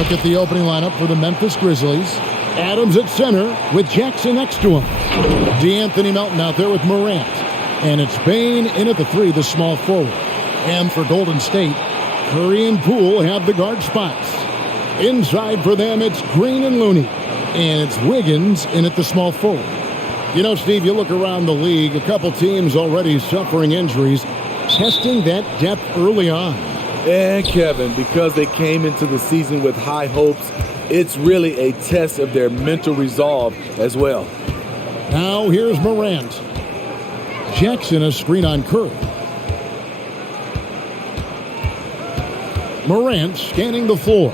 Look at the opening lineup for the Memphis Grizzlies. Adams at center with Jackson next to him. DeAnthony Melton out there with Morant. And it's Bane in at the 3, the small forward. And for Golden State, Curry and Poole have the guard spots. Inside for them, it's Green and Looney. And it's Wiggins in at the small forward. You know, Steve, you look around the league, a couple teams already suffering injuries, testing that depth early on. And Kevin, because they came into the season with high hopes, it's really a test of their mental resolve as well. Now here's Morant. Jackson a screen on Curry. Morant scanning the floor.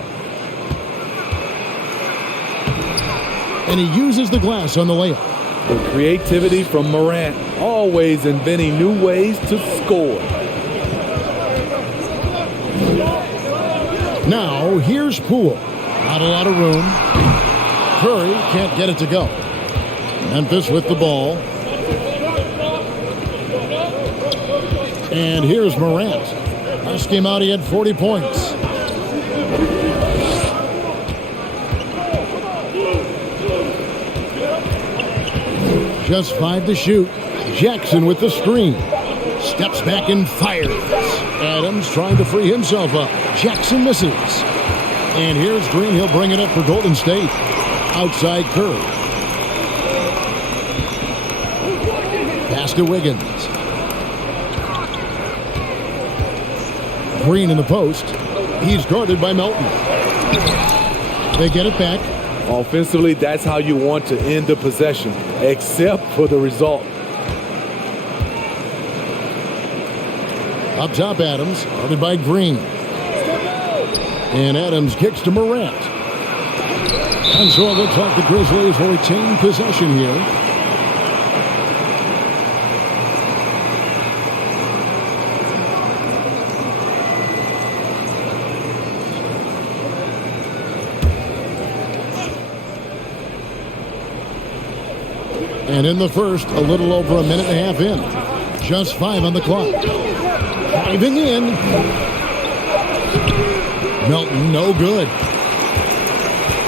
And he uses the glass on the layup. The creativity from Morant, always inventing new ways to score. Now, here's Poole. Not a lot of room. Curry can't get it to go. Memphis with the ball. And here's Morant. Last game out, he had 40 points. Just 5 to shoot. Jackson with the screen. Steps back and fires. Adams trying to free himself up. Jackson misses. And here's Green. He'll bring it up for Golden State. Outside Curry. Pass to Wiggins. Green in the post. He's guarded by Melton. They get it back. Offensively, that's how you want to end the possession, except for the result. Up top, Adams, guarded by Green. And Adams kicks to Morant. And so it looks like the Grizzlies will retain possession here. And in the first, a little over a minute and a half in. Just 5 on the clock. Driving in. Melton, no good.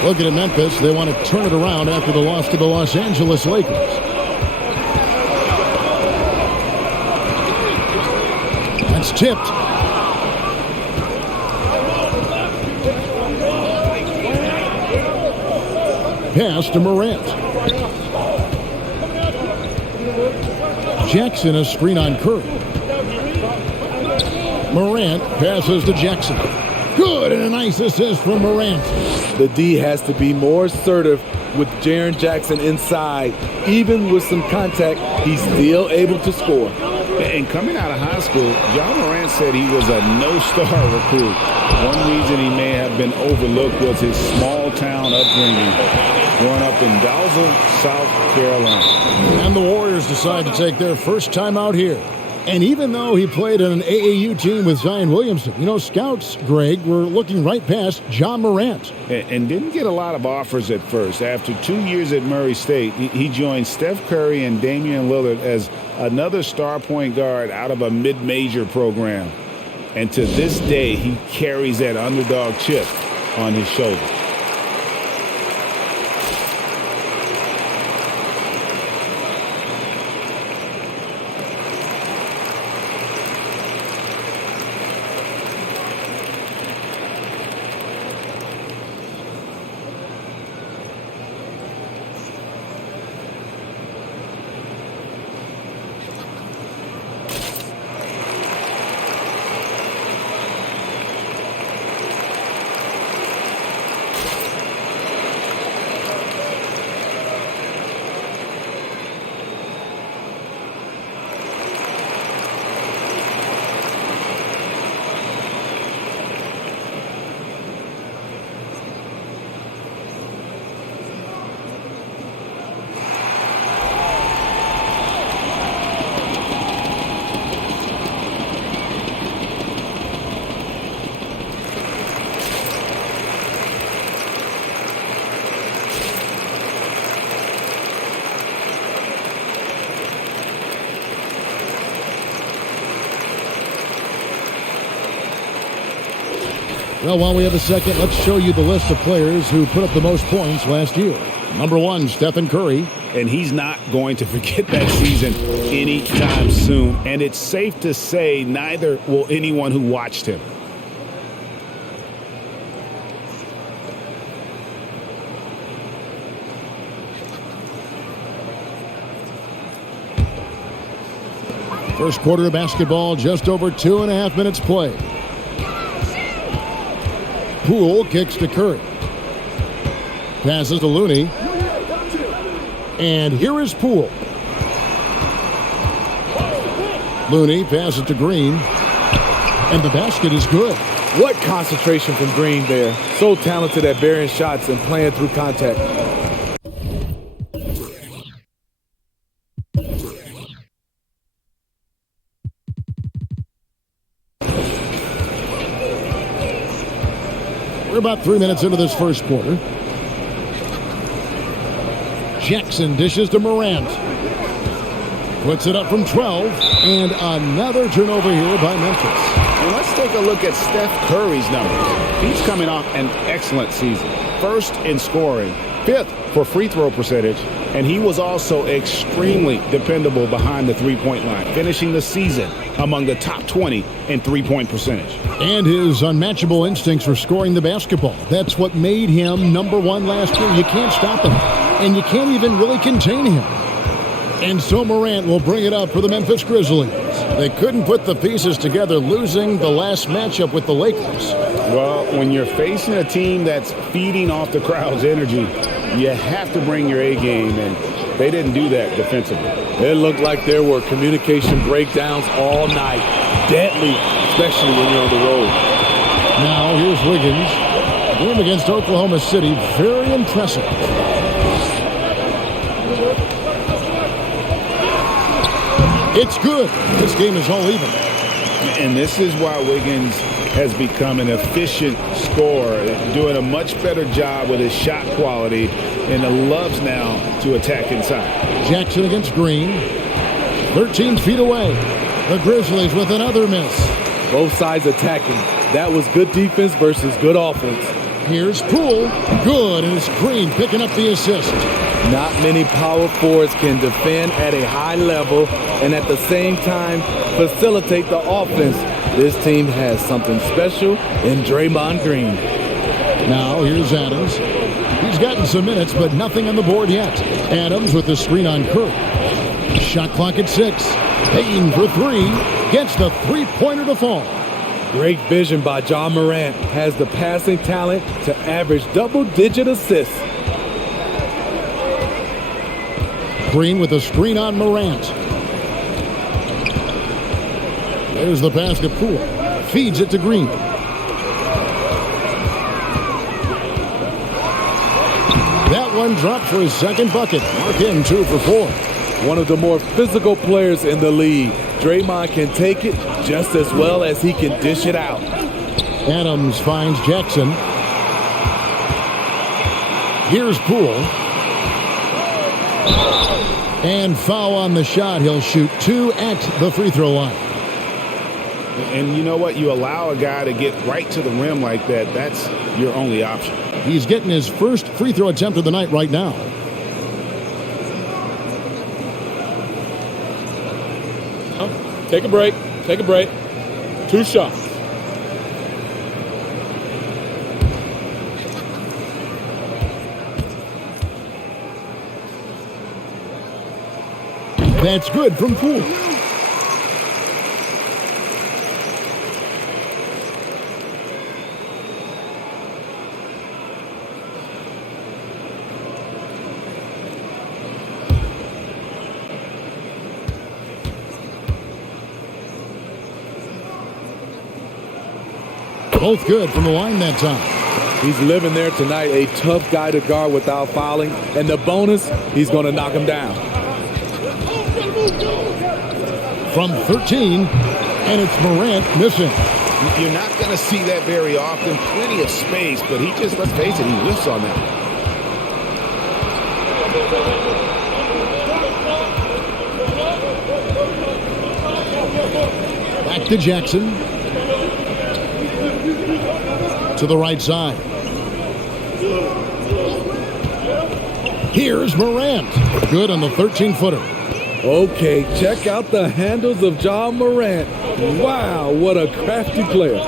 Look at Memphis. They want to turn it around after the loss to the Los Angeles Lakers. That's tipped. Pass to Morant. Jackson a screen on Curry. Morant passes to Jackson. Good, and a nice assist from Morant. The D has to be more assertive with Jaren Jackson inside. Even with some contact, he's still able to score. And coming out of high school, John Morant said he was a no-star recruit. One reason he may have been overlooked was his small-town upbringing, growing up in Dalzell, South Carolina. And the Warriors decide to take their first time out here. And even though he played on an AAU team with Zion Williamson, you know, scouts, Greg, were looking right past John Morant. And didn't get a lot of offers at first. After 2 years at Murray State, he joined Steph Curry and Damian Lillard as another star point guard out of a mid-major program. And to this day, he carries that underdog chip on his shoulder. Well, while we have a second, let's show you the list of players who put up the most points last year. Number 1, Stephen Curry. And he's not going to forget that season anytime soon. And it's safe to say neither will anyone who watched him. First quarter of basketball, just over 2.5 minutes played. Poole kicks to Curry. Passes to Looney. And here is Poole. Looney passes to Green. And the basket is good. What concentration from Green there. So talented at burying shots and playing through contact. We're about 3 minutes into this first quarter. Jackson dishes to Morant. Puts it up from 12. And another turnover here by Memphis. And let's take a look at Steph Curry's numbers. He's coming off an excellent season. First in scoring, 5th for free throw percentage, and he was also extremely dependable behind the three-point line, finishing the season among the top 20 in three-point percentage. And his unmatchable instincts for scoring the basketball. That's what made him number 1 last year. You can't stop him, and you can't even really contain him. And so Morant will bring it up for the Memphis Grizzlies. They couldn't put the pieces together, losing the last matchup with the Lakers. Well, when you're facing a team that's feeding off the crowd's energy, you have to bring your A game, and they didn't do that defensively. It looked like there were communication breakdowns all night. Deadly, especially when you're on the road. Now here's Wiggins. Game against Oklahoma City, very impressive. It's good. This game is all even. And this is why Wiggins has become an efficient scorer, doing a much better job with his shot quality, and loves now to attack inside. Jackson against Green. 13 feet away. The Grizzlies with another miss. Both sides attacking. That was good defense versus good offense. Here's Poole. Good, and it's Green picking up the assist. Not many power forwards can defend at a high level and at the same time facilitate the offense. This team has something special in Draymond Green. Now here's Adams. He's gotten some minutes, but nothing on the board yet. Adams with the screen on Curry. Shot clock at 6. Payne for 3. Gets the three-pointer to fall. Great vision by Ja Morant. Has the passing talent to average double-digit assists. Green with a screen on Morant. There's the pass to Poole. Feeds it to Green. That one dropped for his second bucket. Mark him 2 for 4. One of the more physical players in the league. Draymond can take it just as well as he can dish it out. Adams finds Jackson. Here's Poole. And foul on the shot. He'll shoot 2 at the free throw line. And you know what? You allow a guy to get right to the rim like that, that's your only option. He's getting his first free throw attempt of the night right now. Take a break. Take a break. 2 shots. That's good from Poole. Both good from the line that time. He's living there tonight, a tough guy to guard without fouling. And the bonus, he's going to knock him down. From 13, and it's Morant missing. You're not going to see that very often. Plenty of space, but he just, let's face it, he whiffs on that. Back to Jackson. to the right side. Here's Morant. Good on the 13-footer. Okay, check out the handles of Ja Morant. Wow, what a crafty player.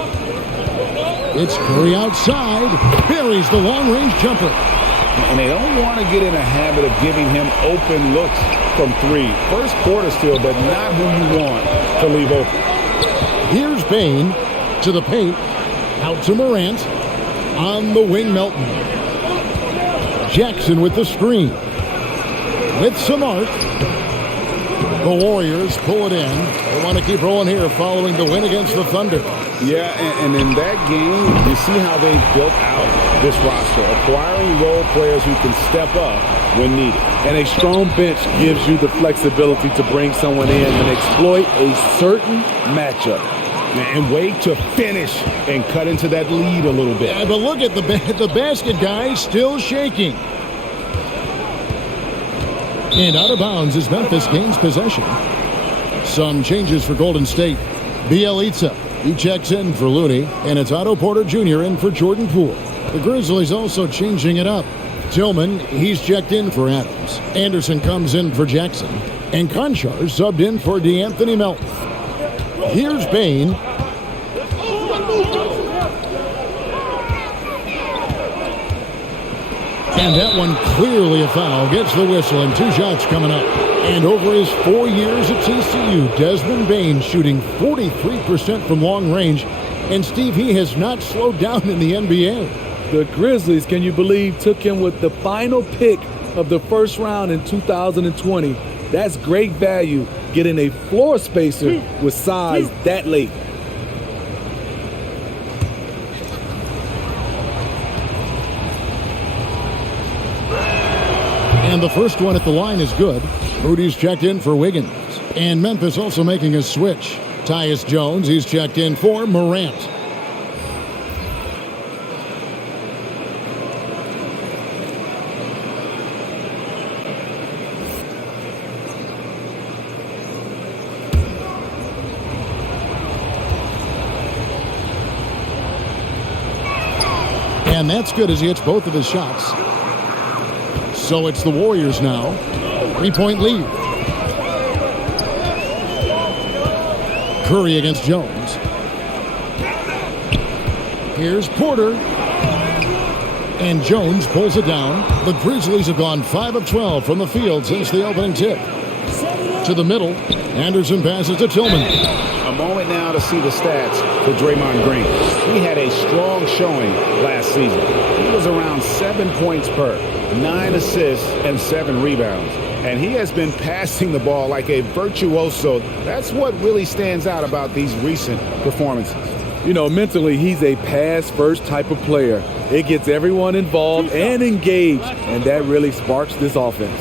It's Curry outside. Buries the long-range jumper. And they don't want to get in a habit of giving him open looks from three. First quarter still, but not who you want to leave open. Here's Bane to the paint. Out to Morant. On the wing, Melton. Jackson with the screen. With some arc. The Warriors pull it in. They want to keep rolling here following the win against the Thunder. Yeah, and in that game, you see how they built out this roster, acquiring role players who can step up when needed. And a strong bench gives you the flexibility to bring someone in and exploit a certain matchup. And wait to finish and cut into that lead a little bit. Yeah, but look at the basket guy still shaking. And out of bounds as Memphis gains possession. Some changes for Golden State. Bielitsa, he checks in for Looney, and it's Otto Porter Jr. in for Jordan Poole. The Grizzlies also changing it up. Tillman, he's checked in for Adams. Anderson comes in for Jackson. And Conchar subbed in for DeAnthony Melton. Here's Bane. And that one clearly a foul. Gets the whistle and 2 shots coming up. And over his 4 years at TCU, Desmond Bane shooting 43% from long range. And Steve, he has not slowed down in the NBA. The Grizzlies, can you believe, took him with the final pick of the first round in 2020. That's great value, getting a floor spacer with size that late. And the first one at the line is good. Rudy's checked in for Wiggins. And Memphis also making a switch. Tyus Jones, he's checked in for Morant. And that's good as he hits both of his shots. So it's the Warriors now. 3-point lead. Curry against Jones. Here's Porter. And Jones pulls it down. The Grizzlies have gone 5 of 12 from the field since the opening tip. To the middle. Anderson passes to Tillman. A moment now to see the stats for Draymond Green. He had a strong showing last season. He was around 7 points per, 9 assists, and 7 rebounds. And he has been passing the ball like a virtuoso. That's what really stands out about these recent performances. You know, mentally, he's a pass-first type of player. It gets everyone involved and engaged, and that really sparks this offense.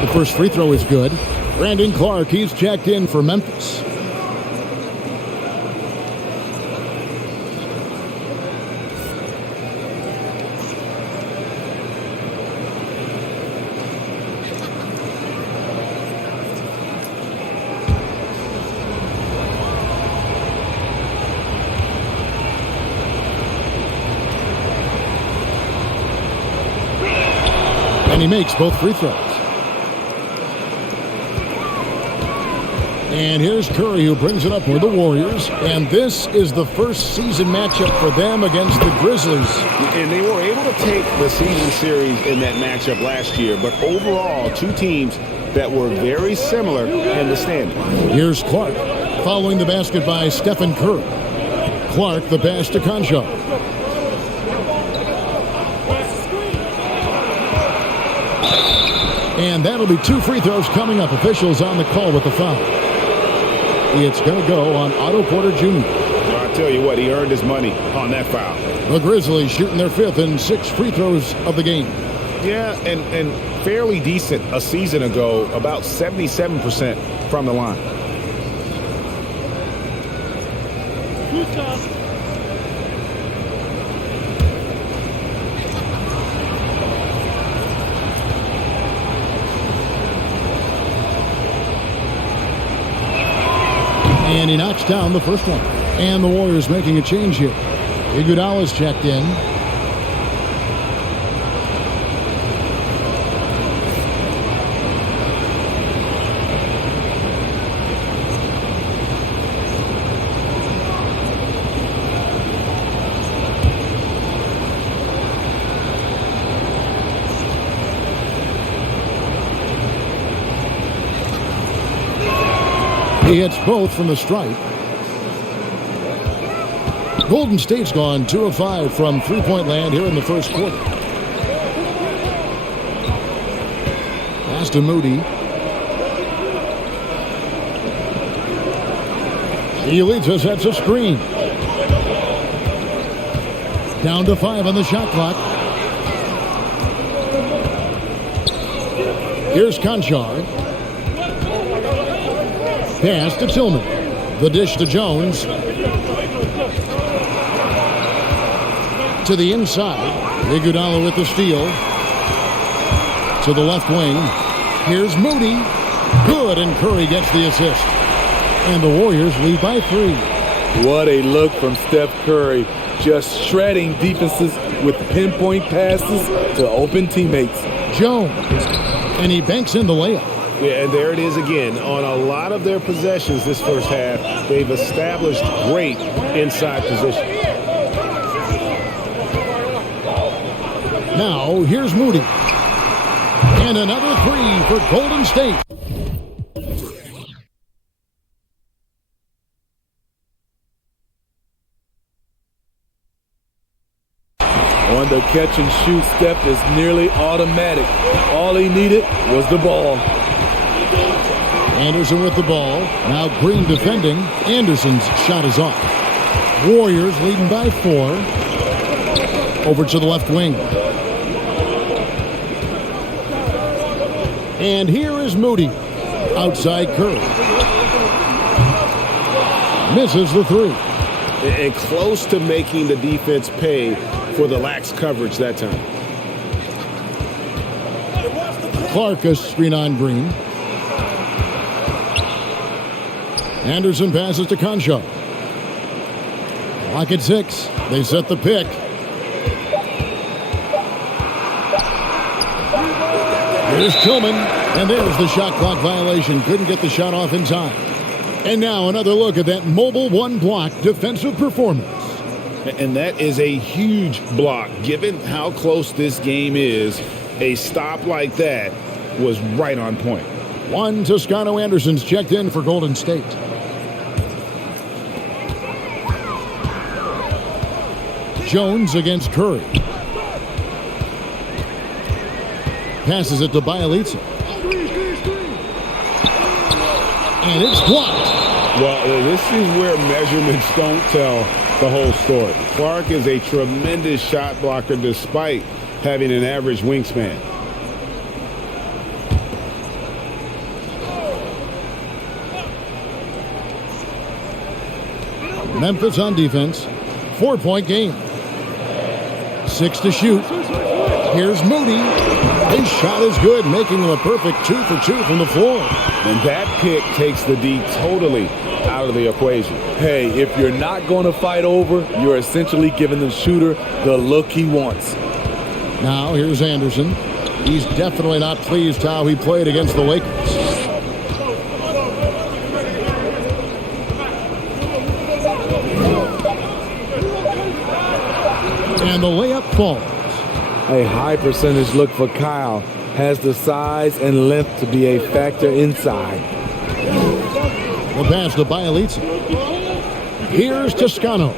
The first free throw is good. Brandon Clark, he's checked in for Memphis. And he makes both free throws. And here's Curry, who brings it up for the Warriors. And this is the first season matchup for them against the Grizzlies. And they were able to take the season series in that matchup last year. But overall, two teams that were very similar in the standings. Here's Clark, following the basket by Stephen Curry. Clark, the pass to Conchar. And that'll be 2 free throws coming up. Officials on the call with the foul. It's going to go on Otto Porter Jr. I'll tell you what, he earned his money on that foul. The Grizzlies shooting their 5th and 6th free throws of the game. Yeah, and fairly decent a season ago, about 77% from the line. And he knocks down the first one. And the Warriors making a change here. Iguodala's checked in. He hits both from the stripe. Golden State's gone 2 of 5 from three-point land here in the first quarter. Pass to Moody. Elitsa sets a screen. Down to 5 on the shot clock. Here's Conchar. Pass to Tillman. The dish to Jones. To the inside. Iguodala with the steal. To the left wing. Here's Moody. Good, and Curry gets the assist. And the Warriors lead by 3. What a look from Steph Curry. Just shredding defenses with pinpoint passes to open teammates. Jones. And he banks in the layup. Yeah, and there it is again. On a lot of their possessions this first half, they've established great inside position. Now, here's Moody. And another 3 for Golden State. On the catch and shoot, Steph is nearly automatic. All he needed was the ball. Anderson with the ball. Now Green defending. Anderson's shot is off. Warriors leading by 4. Over to the left wing. And here is Moody. Outside Curry. Misses the 3. And close to making the defense pay for the lax coverage that time. Clark a screen on Green. Anderson passes to Conchar. Clock at 6. They set the pick. Here's Tillman, and there's the shot clock violation. Couldn't get the shot off in time. And now another look at that mobile one-block defensive performance. And that is a huge block. Given how close this game is, a stop like that was right on point. One Toscano Anderson's checked in for Golden State. Jones against Curry. Passes it to Bielitsa. And it's blocked. Well, this is where measurements don't tell the whole story. Clark is a tremendous shot blocker despite having an average wingspan. Memphis on defense. 4-point game. 6 to shoot. Here's Moody. His shot is good, making him a perfect 2 for 2 from the floor. And that pick takes the D totally out of the equation. Hey, if you're not going to fight over, you're essentially giving the shooter the look he wants. Now here's Anderson. He's definitely not pleased how he played against the Lakers. And the layup falls. A high percentage look for Kyle. Has the size and length to be a factor inside. The pass to Bielitsa. Here's Toscano.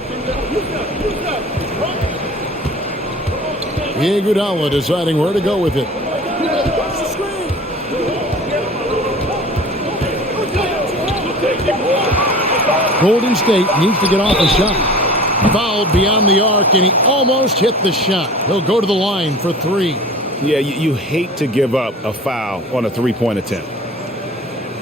Iguodala deciding where to go with it. Golden State needs to get off a shot. Fouled beyond the arc, and he almost hit the shot. He'll go to the line for 3. Yeah, you hate to give up a foul on a three-point attempt.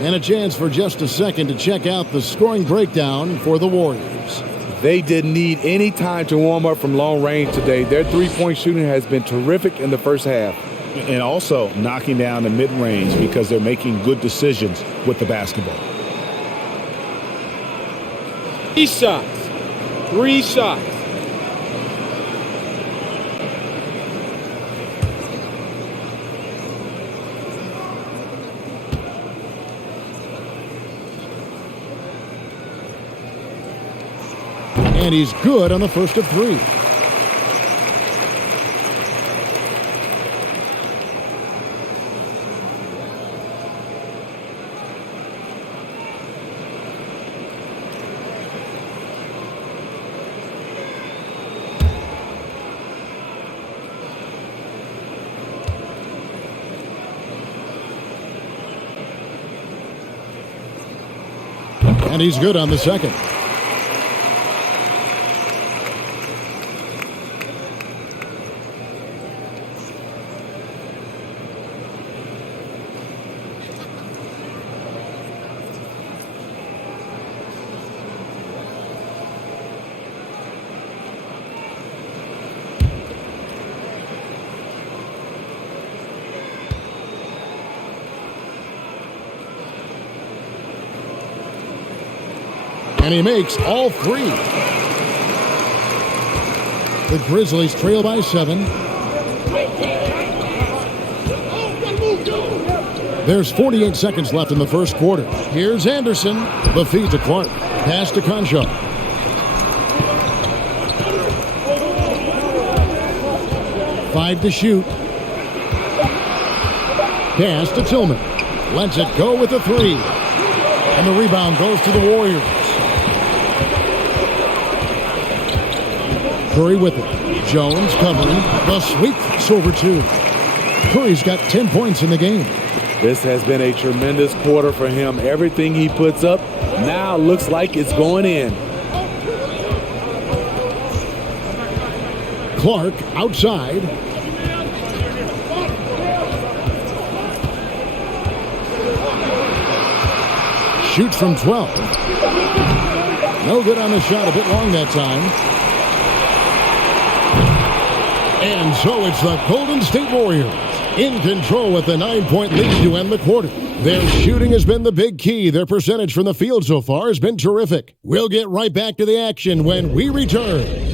And a chance for just a second to check out the scoring breakdown for the Warriors. They didn't need any time to warm up from long range today. Their three-point shooting has been terrific in the first half. And also knocking down the mid-range because they're making good decisions with the basketball. 3 shots. 3 shots. And he's good on the first of 3. And he's good on the second. And he makes all 3. The Grizzlies trail by 7. There's 48 seconds left in the first quarter. Here's Anderson. The feed to Clark. Pass to Concho. Five to shoot. Pass to Tillman. Lets it go with the 3. And the rebound goes to the Warriors. Curry with it. Jones covering. The sweep. It's over 2. Curry's got 10 points in the game. This has been a tremendous quarter for him. Everything he puts up now looks like it's going in. Clark outside. Shoots from 12. No good on the shot. A bit long that time. And so it's the Golden State Warriors in control with a 9-point lead to end the quarter. Their shooting has been the big key. Their percentage from the field so far has been terrific. We'll get right back to the action when we return.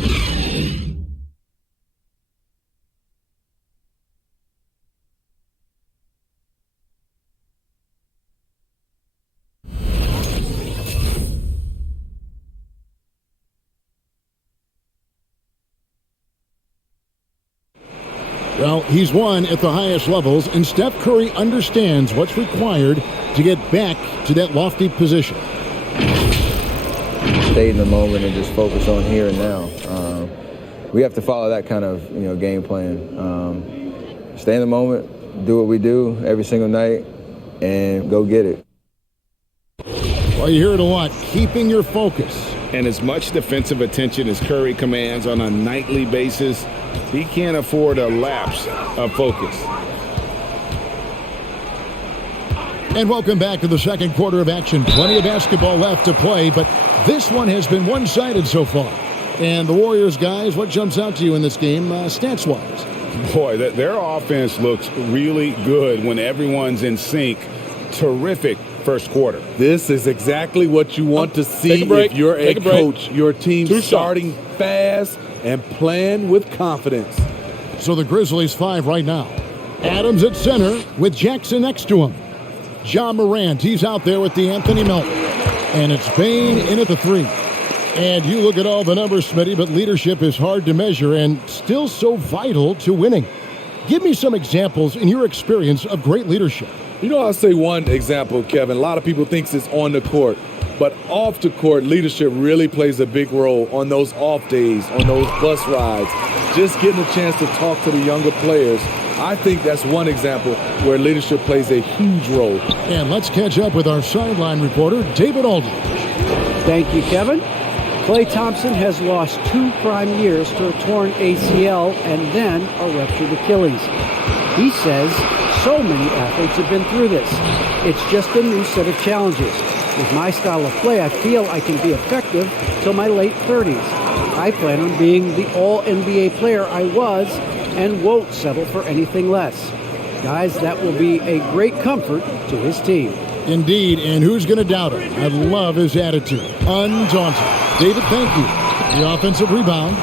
Well, he's won at the highest levels, and Steph Curry understands what's required to get back to that lofty position. Stay in the moment and just focus on here and now. We have to follow that kind of game plan. Stay in the moment, do what we do every single night, and go get it. Well, you hear it a lot, keeping your focus. And as much defensive attention as Curry commands on a nightly basis, he can't afford a lapse of focus. And welcome back to the second quarter of action. Plenty of basketball left to play, but this one has been one-sided so far. And the Warriors, guys, what jumps out to you in this game, stats-wise? Boy, their offense looks really good when everyone's in sync. Terrific first quarter. This is exactly what you want to see if you're a coach. Your team starting fast and playing with confidence. So the Grizzlies 5 right now. Adams at center with Jackson next to him. Ja Morant, he's out there with Anthony Melton. And it's Bane in at the 3. And you look at all the numbers, Smitty, but leadership is hard to measure and still so vital to winning. Give me some examples in your experience of great leadership. I'll say one example, Kevin. A lot of people think it's on the court, but off the court, leadership really plays a big role on those off days, on those bus rides, just getting a chance to talk to the younger players. I think that's one example where leadership plays a huge role. And let's catch up with our sideline reporter, David Aldridge. Thank you, Kevin. Klay Thompson has lost 2 prime years to a torn ACL and then a ruptured Achilles. He says so many athletes have been through this. It's just a new set of challenges. With my style of play, I feel I can be effective till my late 30s. I plan on being the all-NBA player I was and won't settle for anything less. Guys, that will be a great comfort to his team. Indeed, and who's going to doubt it? I love his attitude. Undaunted. David, thank you. The offensive rebound.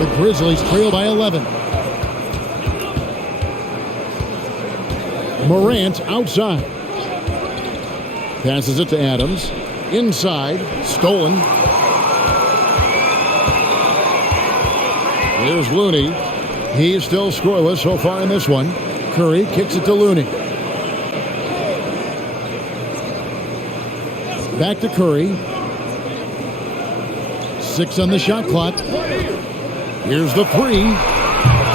The Grizzlies trail by 11. Morant outside. Passes it to Adams. Inside. Stolen. Here's Looney. He's still scoreless so far in this one. Curry kicks it to Looney. Back to Curry. 6 on the shot clock. Here's the 3.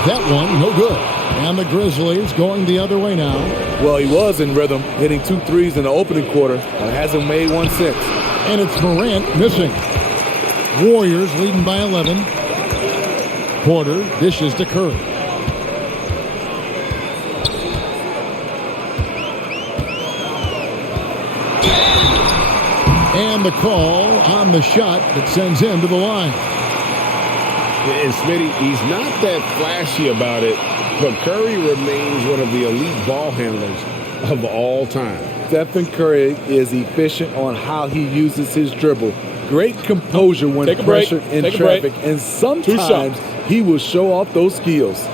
That one, no good. And the Grizzlies going the other way now. Well, he was in rhythm, hitting 2 threes in the opening quarter. Hasn't made one since. And it's Morant missing. Warriors leading by 11. Porter dishes to Curry. And the call on the shot that sends him to the line. And Smitty, he's not that flashy about it, but Curry remains one of the elite ball handlers of all time. Stephen Curry is efficient on how he uses his dribble. Great composure when pressured in traffic, and sometimes he will show off those skills.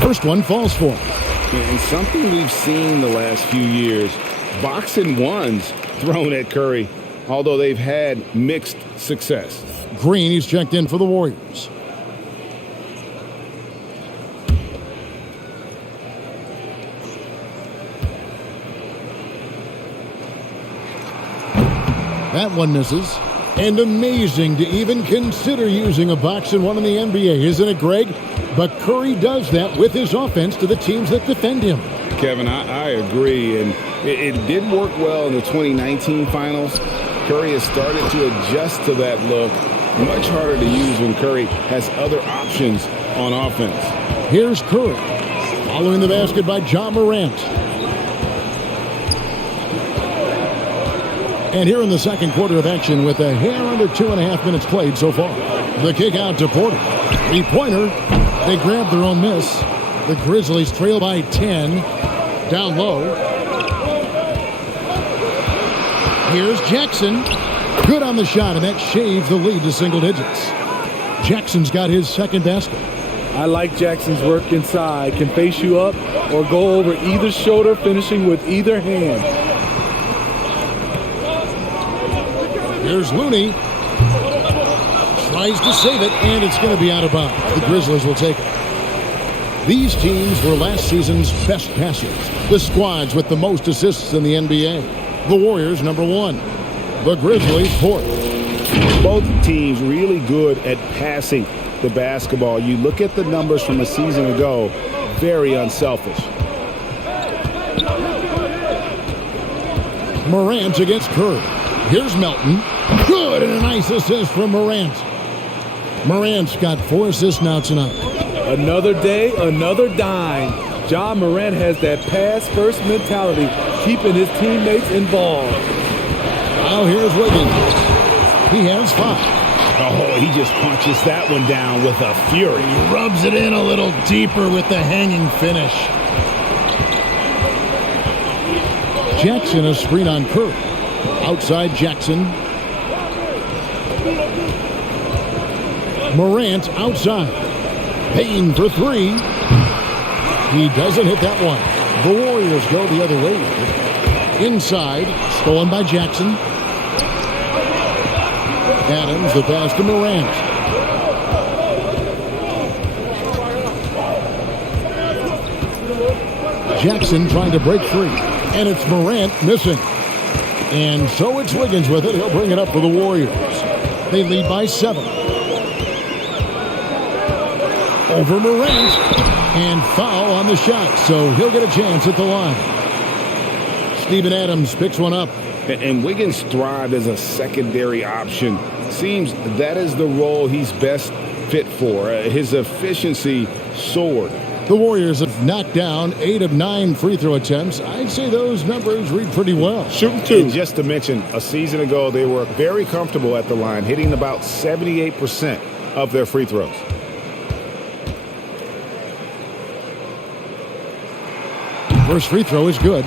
First one falls for him. And something we've seen the last few years, boxing ones thrown at Curry, although they've had mixed success. Green, he's checked in for the Warriors. That one misses. And amazing to even consider using a boxing one in the NBA, isn't it, Greg? But Curry does that with his offense to the teams that defend him. Kevin, I agree, and it did work well in the 2019 finals. Curry has started to adjust to that look. Much harder to use when Curry has other options on offense. Here's Curry, following the basket by Ja Morant. And here in the second quarter of action with a hair under 2.5 minutes played so far. The kick out to Porter. 3-pointer. They grab their own miss. The Grizzlies trail by 10. Down low. Here's Jackson. Good on the shot, and that shaves the lead to single digits. Jackson's got his second basket. I like Jackson's work inside. Can face you up or go over either shoulder, finishing with either hand. Here's Looney. Tries to save it, and it's going to be out of bounds. The Grizzlies will take it. These teams were last season's best passers. The squads with the most assists in the NBA. The Warriors, number 1. The Grizzlies, 4th. Both teams really good at passing the basketball. You look at the numbers from a season ago, very unselfish. Morant against Curry. Here's Melton. Good, and a nice assist from Morant. Morant's got 4 assists now tonight. Another day, another dime. Ja Morant has that pass-first mentality, keeping his teammates involved. Now here's Wiggins. He has 5. Oh, he just punches that one down with a fury. He rubs it in a little deeper with the hanging finish. Jackson, a screen on Curry. Outside Jackson. Morant outside. Payne for 3. He doesn't hit that one. The Warriors go the other way. Inside. Stolen by Jackson. Adams, the pass to Morant. Jackson trying to break free. And it's Morant missing. And so it's Wiggins with it. He'll bring it up for the Warriors. They lead by 7. Over Morant. And foul on the shot. So he'll get a chance at the line. Steven Adams picks one up. And Wiggins thrived as a secondary option. Seems that is the role he's best fit for. His efficiency soared. The Warriors have knocked down 8 of 9 free throw attempts. I'd say those numbers read pretty well. Shooting 2. And just to mention, a season ago, they were very comfortable at the line, hitting about 78% of their free throws. First free throw is good.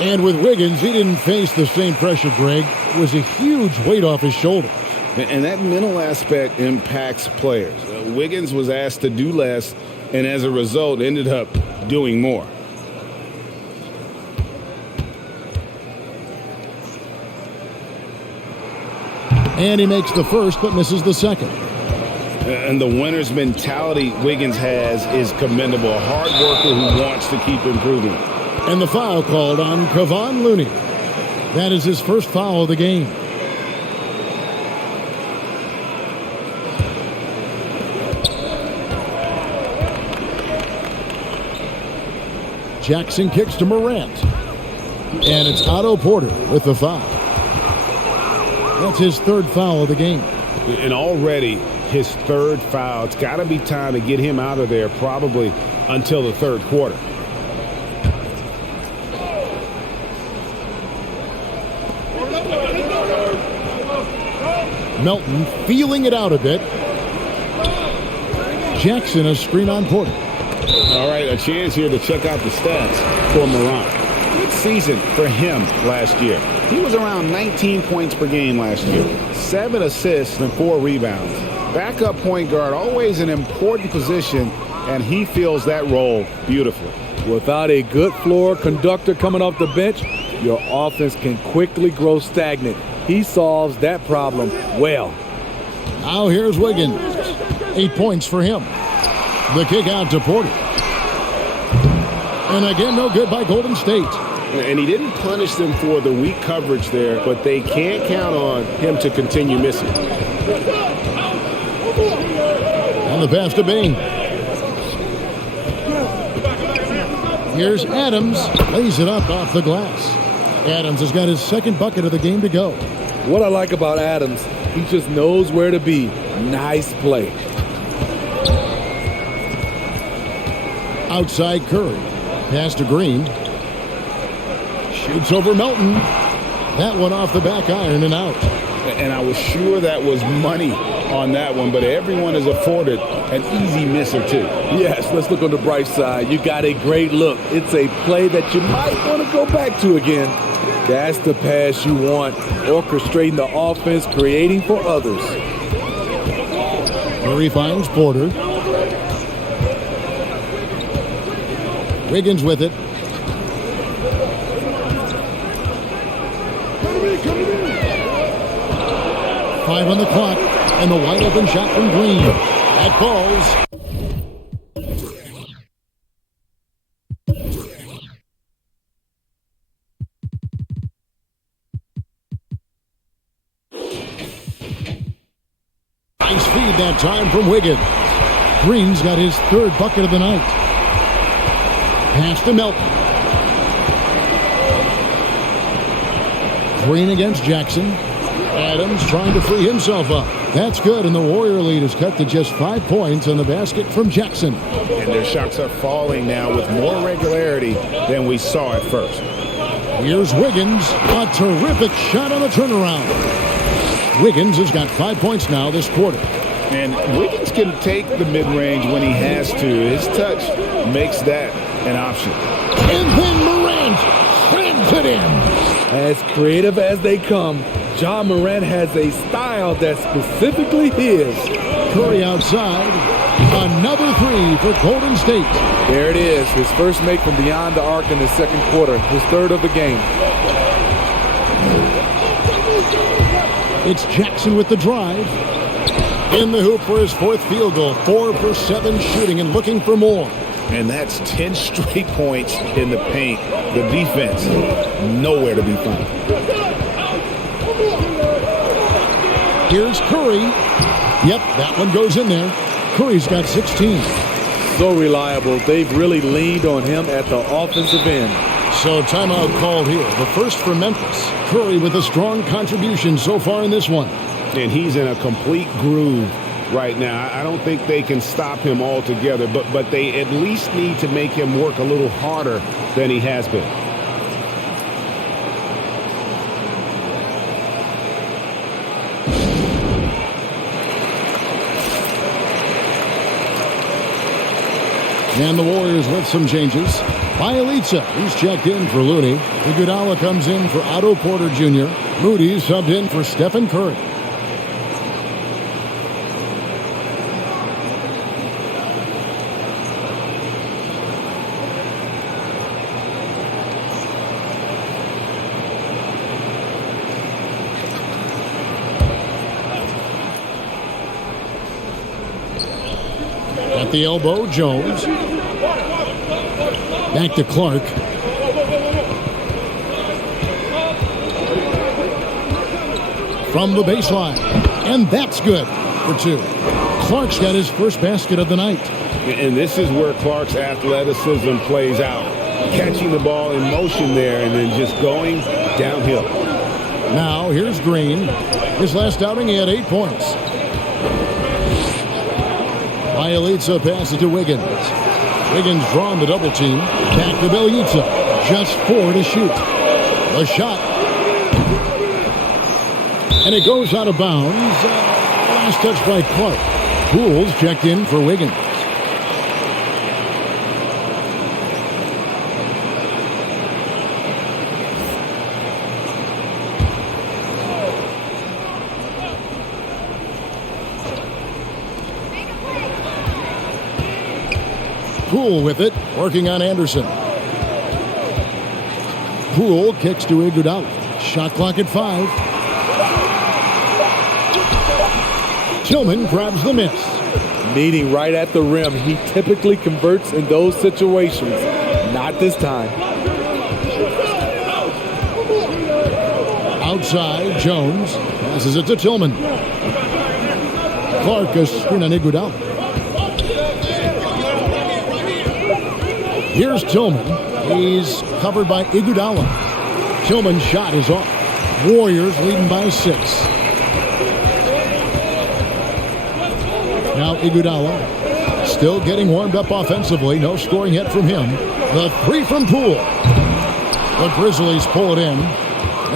And with Wiggins, he didn't face the same pressure, Greg. It was a huge weight off his shoulders. And that mental aspect impacts players. Wiggins was asked to do less, and as a result, ended up doing more. And he makes the first, but misses the second. And the winner's mentality Wiggins has is commendable. A hard worker who wants to keep improving. And the foul called on Kevon Looney. That is his first foul of the game. Jackson kicks to Morant. And it's Otto Porter with the foul. That's his third foul of the game. And already his third foul. It's got to be time to get him out of there probably until the third quarter. Melton feeling it out a bit. Jackson a screen on Porter. All right, a chance here to check out the stats for Morant. Good season for him last year. He was around 19 points per game last year, 7 assists and 4 rebounds. Backup point guard, always an important position, and he fills that role beautifully. Without a good floor conductor coming off the bench, your offense can quickly grow stagnant. He solves that problem well. Now here's Wiggins. 8 points for him. The kick out to Porter. And again, no good by Golden State. And he didn't punish them for the weak coverage there, but they can't count on him to continue missing. On the pass to Bain. Here's Adams. Lays it up off the glass. Adams has got his second bucket of the game to go. What I like about Adams, he just knows where to be. Nice play. Outside Curry. Pass to Green. Shoots over Melton. That one off the back iron and out. And I was sure that was money on that one, but everyone is afforded an easy miss or two. Yes, let's look on the bright side. You got a great look. It's a play that you might want to go back to again. That's the pass you want. Orchestrating the offense, creating for others. Curry finds Porter. Wiggins with it. Five on the clock, and the wide open shot from Green. That falls. Nice feed that time from Wiggins. Green's got his third bucket of the night. Pass to Melton. Green against Jackson. Adams trying to free himself up. That's good, and the Warrior lead is cut to just 5 points on the basket from Jackson. And their shots are falling now with more regularity than we saw at first. Here's Wiggins. A terrific shot on the turnaround. Wiggins has got 5 points now this quarter. And Wiggins can take the mid-range when he has to. His touch makes that an option. And then Morant slams it in. As creative as they come, Ja Morant has a style that's specifically his. Curry outside. Another three for Golden State. There it is, his first make from beyond the arc in the second quarter, his third of the game. It's Jackson with the drive. In the hoop for his fourth field goal. 4 for 7 shooting and looking for more. And that's 10 straight points in the paint. The defense, nowhere to be found. Here's Curry. Yep, that one goes in there. Curry's got 16. So reliable. They've really leaned on him at the offensive end. So timeout called here. The first for Memphis. Curry with a strong contribution so far in this one. And he's in a complete groove right now. I don't think they can stop him altogether, but they at least need to make him work a little harder than he has been. And the Warriors with some changes. Bielitsa, he's checked in for Looney. Iguodala comes in for Otto Porter Jr. Moody's subbed in for Stephen Curry. At the elbow, Jones. Back to Clark. From the baseline. And that's good for two. Clark's got his first basket of the night. And this is where Clark's athleticism plays out. Catching the ball in motion there and then just going downhill. Now, here's Green. His last outing, he had 8 points. Bielitsa passes to Wiggins. Wiggins drawn the double team. Back to Bielitsa. Just 4 to shoot. The shot. And it goes out of bounds. Last touch by Clark. Poole's checked in for Wiggins. Poole with it, working on Anderson. Poole kicks to Iguodala. Shot clock at 5. Tillman grabs the miss. Meeting right at the rim. He typically converts in those situations. Not this time. Outside, Jones passes it to Tillman. Clark a screen on Iguodala. Here's Tillman. He's covered by Iguodala. Tillman's shot is off. Warriors leading by 6. Now Iguodala still getting warmed up offensively. No scoring yet from him. The 3 from Poole. The Grizzlies pull it in.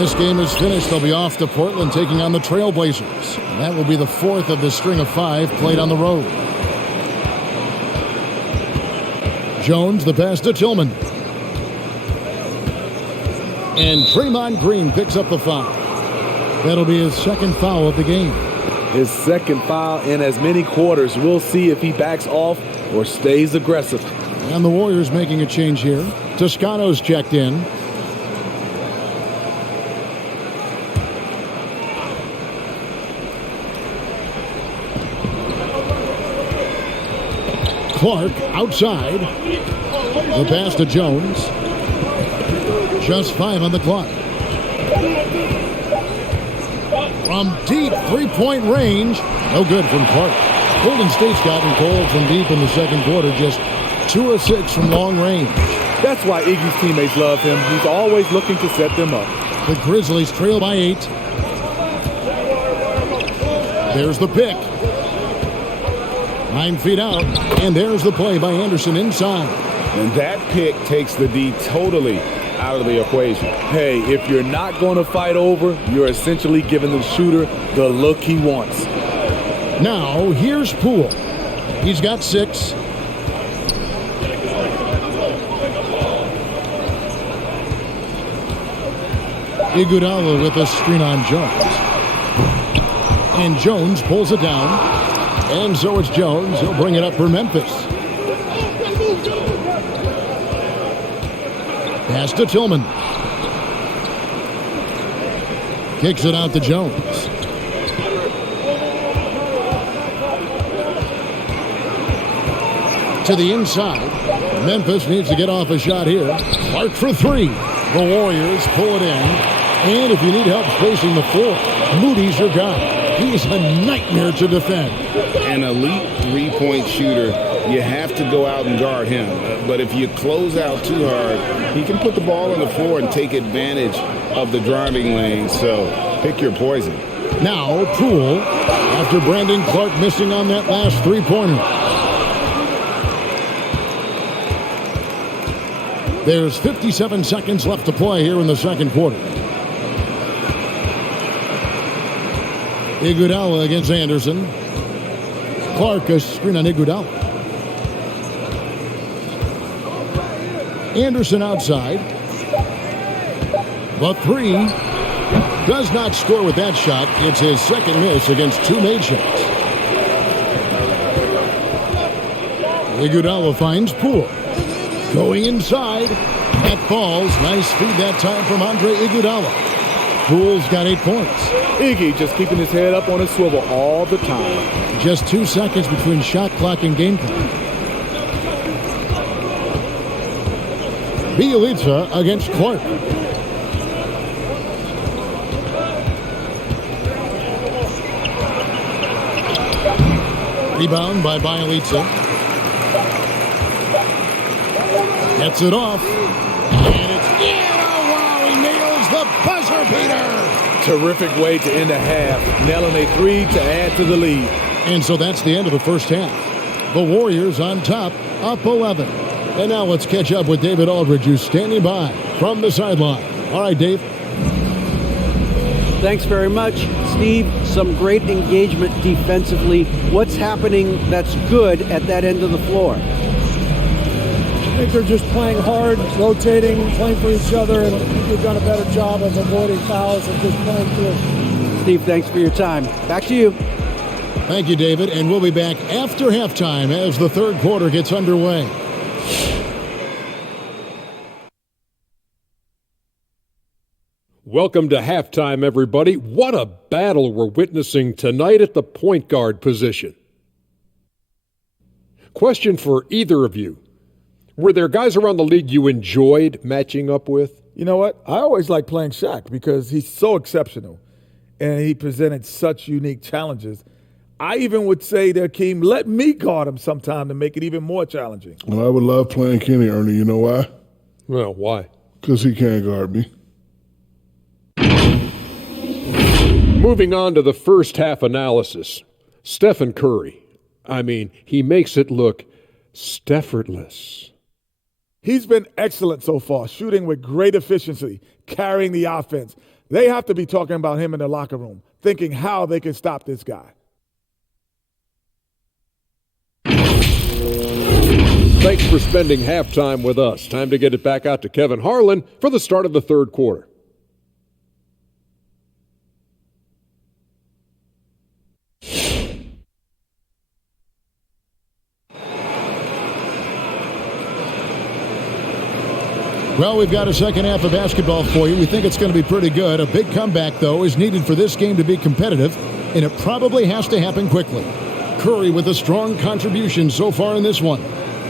This game is finished. They'll be off to Portland taking on the Trailblazers. And that will be the 4th of the string of 5 played on the road. Jones, the pass to Tillman. And Draymond Green picks up the foul. That'll be his second foul of the game. His second foul in as many quarters. We'll see if he backs off or stays aggressive. And the Warriors making a change here. Toscano's checked in. Clark outside. The pass to Jones. Just 5 on the clock. From deep 3-point range. No good from Clark. Golden State's gotten cold from deep in the second quarter. Just 2 of 6 from long range. That's why Iggy's teammates love him. He's always looking to set them up. The Grizzlies trail by 8. There's the pick. 9 feet out, and there's the play by Anderson inside. And that pick takes the D totally out of the equation. Hey, if you're not going to fight over, you're essentially giving the shooter the look he wants. Now, here's Poole. He's got 6. Iguodala with a screen on Jones. And Jones pulls it down. And so it's Jones. He'll bring it up for Memphis. Pass to Tillman. Kicks it out to Jones. To the inside. Memphis needs to get off a shot here. Clark for 3. The Warriors pull it in. And if you need help spacing the floor, Moody's your guy. He's a nightmare to defend. An elite 3-point shooter, you have to go out and guard him. But if you close out too hard, he can put the ball on the floor and take advantage of the driving lane. So pick your poison. Now Poole, after Brandon Clark missing on that last 3-pointer. There's 57 seconds left to play here in the second quarter. Iguodala against Anderson. Clark a screen on Iguodala. Anderson outside. The three does not score with that shot. It's his second miss against two made shots. Iguodala finds Poole. Going inside. That falls. Nice feed that time from Andre Iguodala. Poole's got 8 points. Iggy just keeping his head up on his swivel all the time. Just 2 seconds between shot clock and game time. Bielitsa against Clark. Rebound by Bielitsa. Gets it off. And it's in. Oh, wow, he nails the buzzer beater. Terrific way to end a half. Nailing a three to add to the lead. And so that's the end of the first half. The Warriors on top, up 11. And now let's catch up with David Aldridge, who's standing by from the sideline. All right, Dave. Thanks very much, Steve. Some great engagement defensively. What's happening that's good at that end of the floor? I think they're just playing hard, rotating, playing for each other, and I think they've done a better job of avoiding fouls and just playing through. Steve, thanks for your time. Back to you. Thank you, David. And we'll be back after halftime as the third quarter gets underway. Welcome to halftime, everybody. What a battle we're witnessing tonight at the point guard position. Question for either of you. Were there guys around the league you enjoyed matching up with? You know what? I always like playing Shaq because he's so exceptional and he presented such unique challenges. I even would say to Akeem, let me guard him sometime to make it even more challenging. Well, I would love playing Kenny, Ernie. You know why? Well, why? Because he can't guard me. Moving on to the first half analysis. Stephen Curry. I mean, he makes it look Steffortless. He's been excellent so far, shooting with great efficiency, carrying the offense. They have to be talking about him in the locker room, thinking how they can stop this guy. Thanks for spending halftime with us. Time to get it back out to Kevin Harlan for the start of the third quarter. Well, we've got a second half of basketball for you. We think it's going to be pretty good. A big comeback, though, is needed for this game to be competitive, and it probably has to happen quickly. Curry with a strong contribution so far in this one.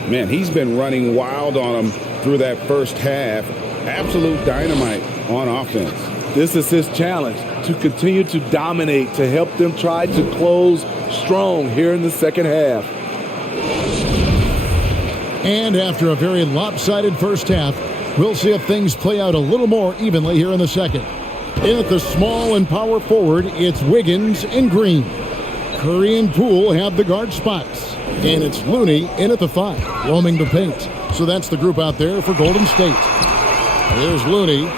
Man, he's been running wild on them through that first half. Absolute dynamite on offense. This is his challenge, to continue to dominate, to help them try to close strong here in the second half. And after a very lopsided first half, we'll see if things play out a little more evenly here in the second. In at the small and power forward, it's Wiggins and Green. Curry and Poole have the guard spots. And it's Looney in at the 5, roaming the paint. So that's the group out there for Golden State. Here's Looney.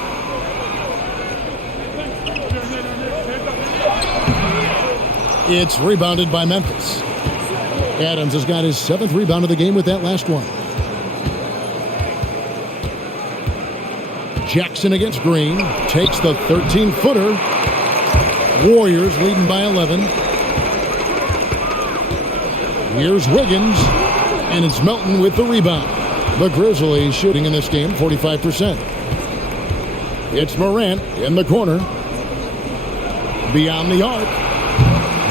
It's rebounded by Memphis. Adams has got his 7th rebound of the game with that last one. Jackson against Green. Takes the 13-footer. Warriors leading by 11. Here's Wiggins. And it's Melton with the rebound. The Grizzlies shooting in this game 45%. It's Morant in the corner. Beyond the arc.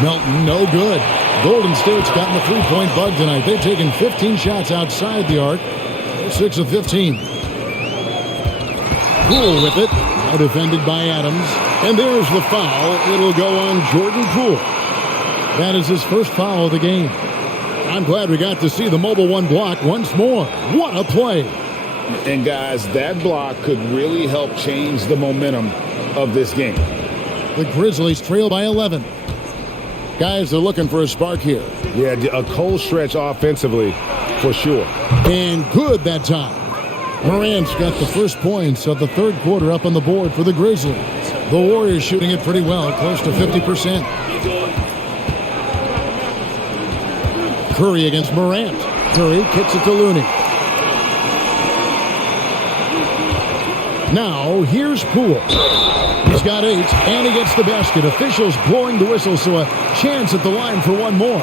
Melton, no good. Golden State's gotten the three-point bug tonight. They've taken 15 shots outside the arc. 6 of 15. Poole with it. Now defended by Adams. And there's the foul. It'll go on Jordan Poole. That is his first foul of the game. I'm glad we got to see the mobile one block once more. What a play. And guys, that block could really help change the momentum of this game. The Grizzlies trail by 11. Guys are looking for a spark here. Yeah, a cold stretch offensively for sure. And good that time. Morant's got the first points of the third quarter up on the board for the Grizzlies. The Warriors shooting it pretty well, close to 50%. Curry against Morant. Curry kicks it to Looney. Now, here's Poole. He's got 8, and he gets the basket. Officials blowing the whistle, so a chance at the line for one more.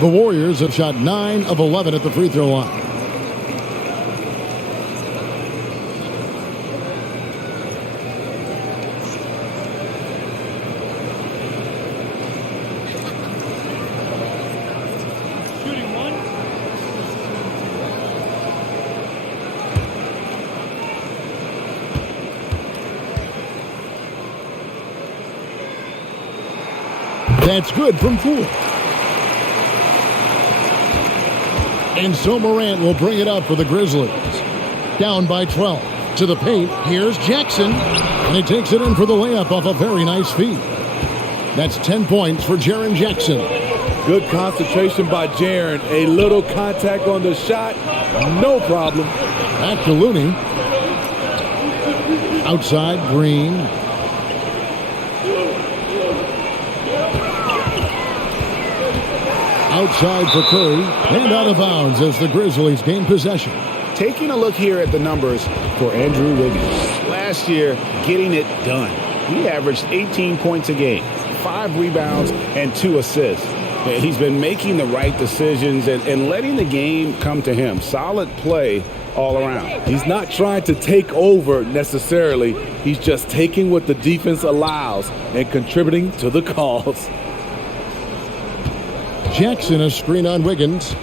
The Warriors have shot 9 of 11 at the free throw line. That's good from Poole. And so Morant will bring it up for the Grizzlies. Down by 12. To the paint. Here's Jackson. And he takes it in for the layup off a very nice feed. That's 10 points for Jaren Jackson. Good concentration by Jaren. A little contact on the shot. No problem. Back to Looney. Outside, Green. Outside for Curry, and out of bounds as the Grizzlies gain possession. Taking a look here at the numbers for Andrew Wiggins. Last year, getting it done. He averaged 18 points a game, 5 rebounds, and 2 assists. He's been making the right decisions and letting the game come to him. Solid play all around. He's not trying to take over necessarily. He's just taking what the defense allows and contributing to the calls. Jackson, a screen on Wiggins.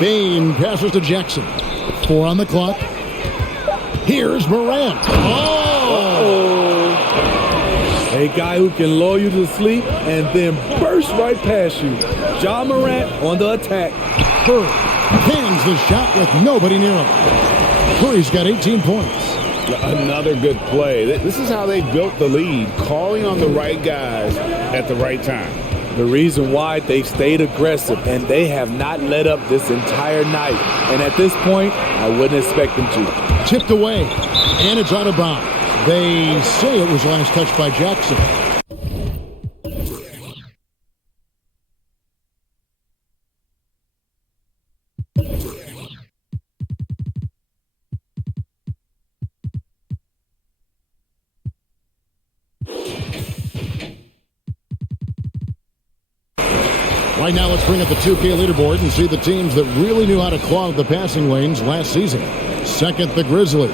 Bane passes to Jackson. 4 on the clock. Here's Morant. A guy who can lull you to sleep and then burst right past you. Ja Morant on the attack. Curry cans the shot with nobody near him. Curry's got 18 points. Another good play. This is how they built the lead, calling on the right guys at the right time. The reason why they've stayed aggressive and they have not let up this entire night. And at this point, I wouldn't expect them to. Tipped away, and it's out of bounds. They say it was last touched by Jackson. Right now, let's bring up the 2K leaderboard and see the teams that really knew how to clog the passing lanes last season. Second, the Grizzlies.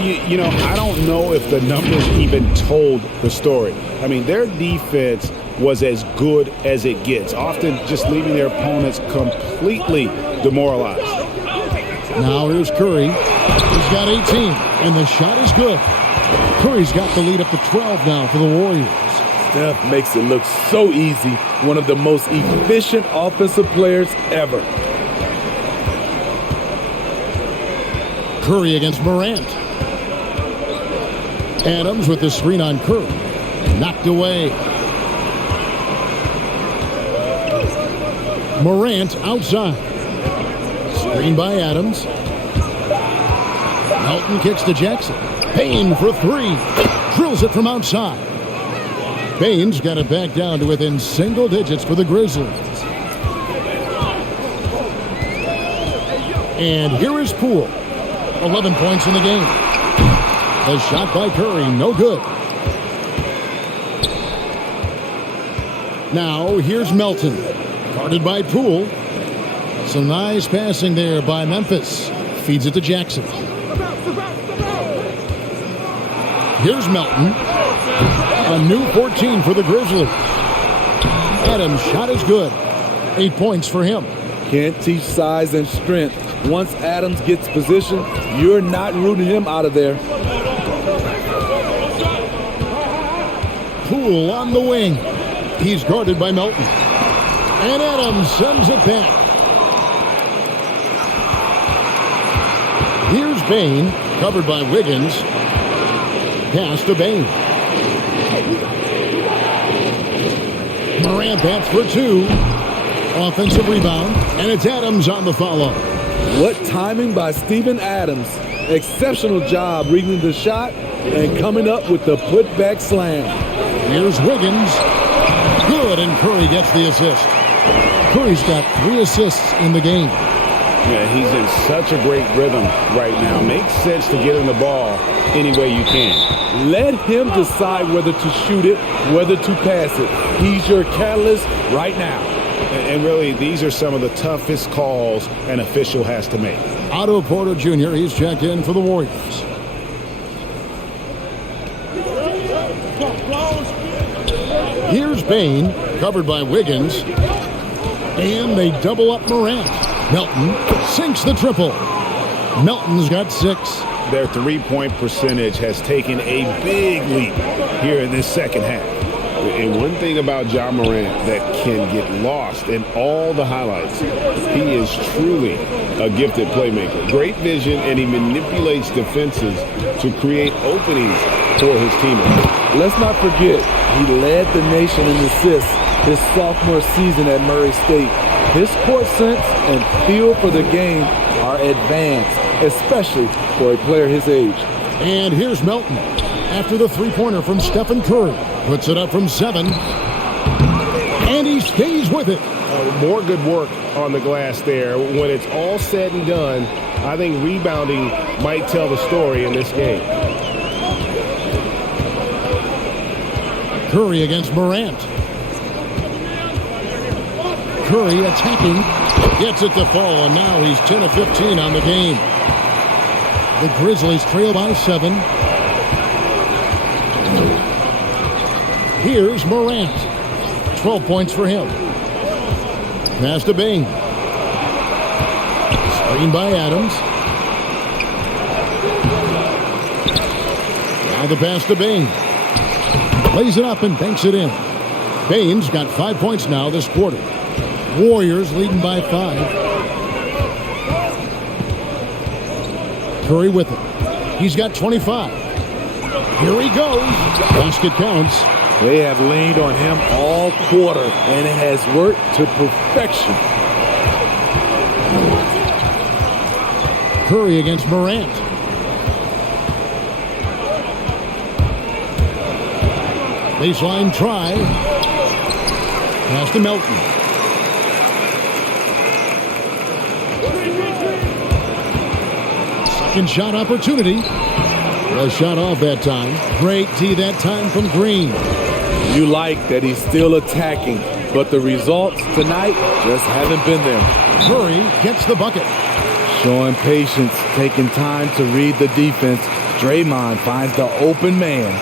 You know, I don't know if the numbers even told the story. I mean, their defense was as good as it gets, often just leaving their opponents completely demoralized. Now here's Curry. He's got 18, and the shot is good. Curry's got the lead up to 12 now for the Warriors. Steph makes it look so easy. One of the most efficient offensive players ever. Curry against Morant. Adams with the screen on Curry. Knocked away. Morant outside. Screen by Adams. Melton kicks to Jackson. Payne for 3. Drills it from outside. Payne's got it back down to within single digits for the Grizzlies. And here is Poole. 11 points in the game. The shot by Curry, no good. Now here's Melton. Guarded by Poole. Some nice passing there by Memphis. Feeds it to Jackson. Here's Melton. A new 14 for the Grizzlies. Adams' shot is good. 8 points for him. Can't teach size and strength. Once Adams gets position, you're not rooting him out of there. Poole on the wing. He's guarded by Melton. And Adams sends it back. Here's Bane, covered by Wiggins. Pass to Bane. Morant bats for 2. Offensive rebound, and it's Adams on the follow. What timing by Steven Adams. Exceptional job reading the shot and coming up with the putback slam. Here's Wiggins. Good, and Curry gets the assist. Curry's got 3 assists in the game. Yeah, he's in such a great rhythm right now. Makes sense to get him the ball any way you can. Let him decide whether to shoot it, whether to pass it. He's your catalyst right now. And really, these are some of the toughest calls an official has to make. Otto Porter Jr., he's checked in for the Warriors. Here's Bain, covered by Wiggins. And they double up Morant. Melton sinks the triple. Melton's got 6. Their three-point percentage has taken a big leap here in this second half. And one thing about Ja Morant that can get lost in all the highlights, he is truly a gifted playmaker. Great vision, and he manipulates defenses to create openings for his teammates. Let's not forget, he led the nation in assists his sophomore season at Murray State. His court sense and feel for the game are advanced, especially for a player his age. And here's Melton after the three-pointer from Stephen Curry. Puts it up from 7. And he stays with it. More good work on the glass there. When it's all said and done, I think rebounding might tell the story in this game. Curry against Morant. Curry attacking. Gets it to fall, and now he's 10 of 15 on the game. The Grizzlies trail by 7. Here's Morant. 12 points for him. Pass to Bain. Screen by Adams. Now the pass to Bain. Plays it up and banks it in. Bain's got 5 points now this quarter. Warriors leading by 5. Curry with it. He's got 25. Here he goes. Basket counts. They have leaned on him all quarter, and it has worked to perfection. Curry against Morant. Baseline try. Pass to Melton. Second shot opportunity. A shot off that time. Great D that time from Green. You like that he's still attacking, but the results tonight just haven't been there. Curry gets the bucket. Showing patience, taking time to read the defense. Draymond finds the open man.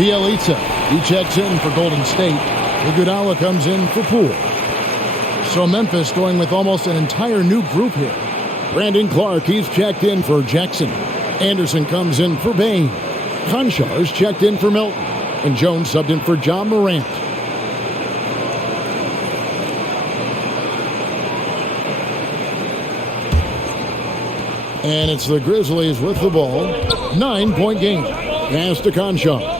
Bielitsa, he checks in for Golden State. Iguodala comes in for Poole. So Memphis going with almost an entire new group here. Brandon Clark, he's checked in for Jackson. Anderson comes in for Bain. Conchar's checked in for Melton. And Jones subbed in for Ja Morant. And it's the Grizzlies with the ball. 9-point game. Pass to Conchar.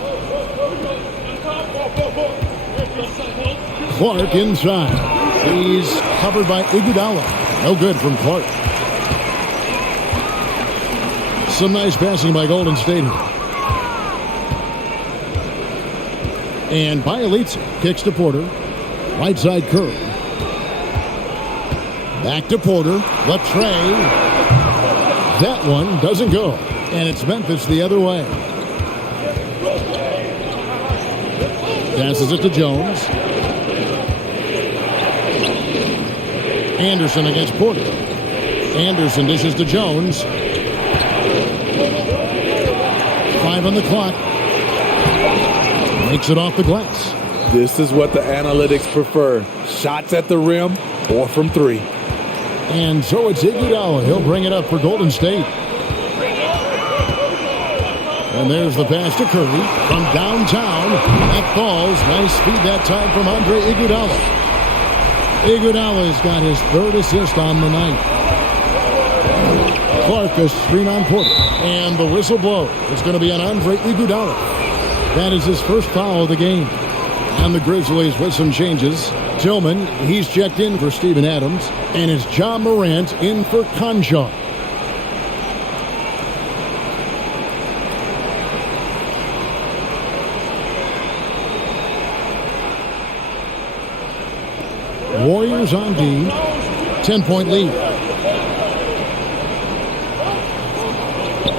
Clark inside. He's covered by Iguodala. No good from Clark. Some nice passing by Golden State here. And Bielitsa kicks to Porter. Right side Curry. Back to Porter. Latre. That one doesn't go. And it's Memphis the other way. Passes it to Jones. Anderson against Porter. Anderson dishes to Jones. 5 on the clock. Makes it off the glass. This is what the analytics prefer. Shots at the rim or from 3. And so it's Iguodala. He'll bring it up for Golden State. And there's the pass to Curry from downtown. That falls. Nice feed that time from Andre Iguodala. Iguodala's got his 3rd assist on the night. Clark a screen on Porter. And the whistle blows. It's going to be on Andre Iguodala. That is his first foul of the game. And the Grizzlies with some changes. Tillman, he's checked in for Steven Adams. And it's John Morant in for Conjaw. Warriors on D. 10-point lead.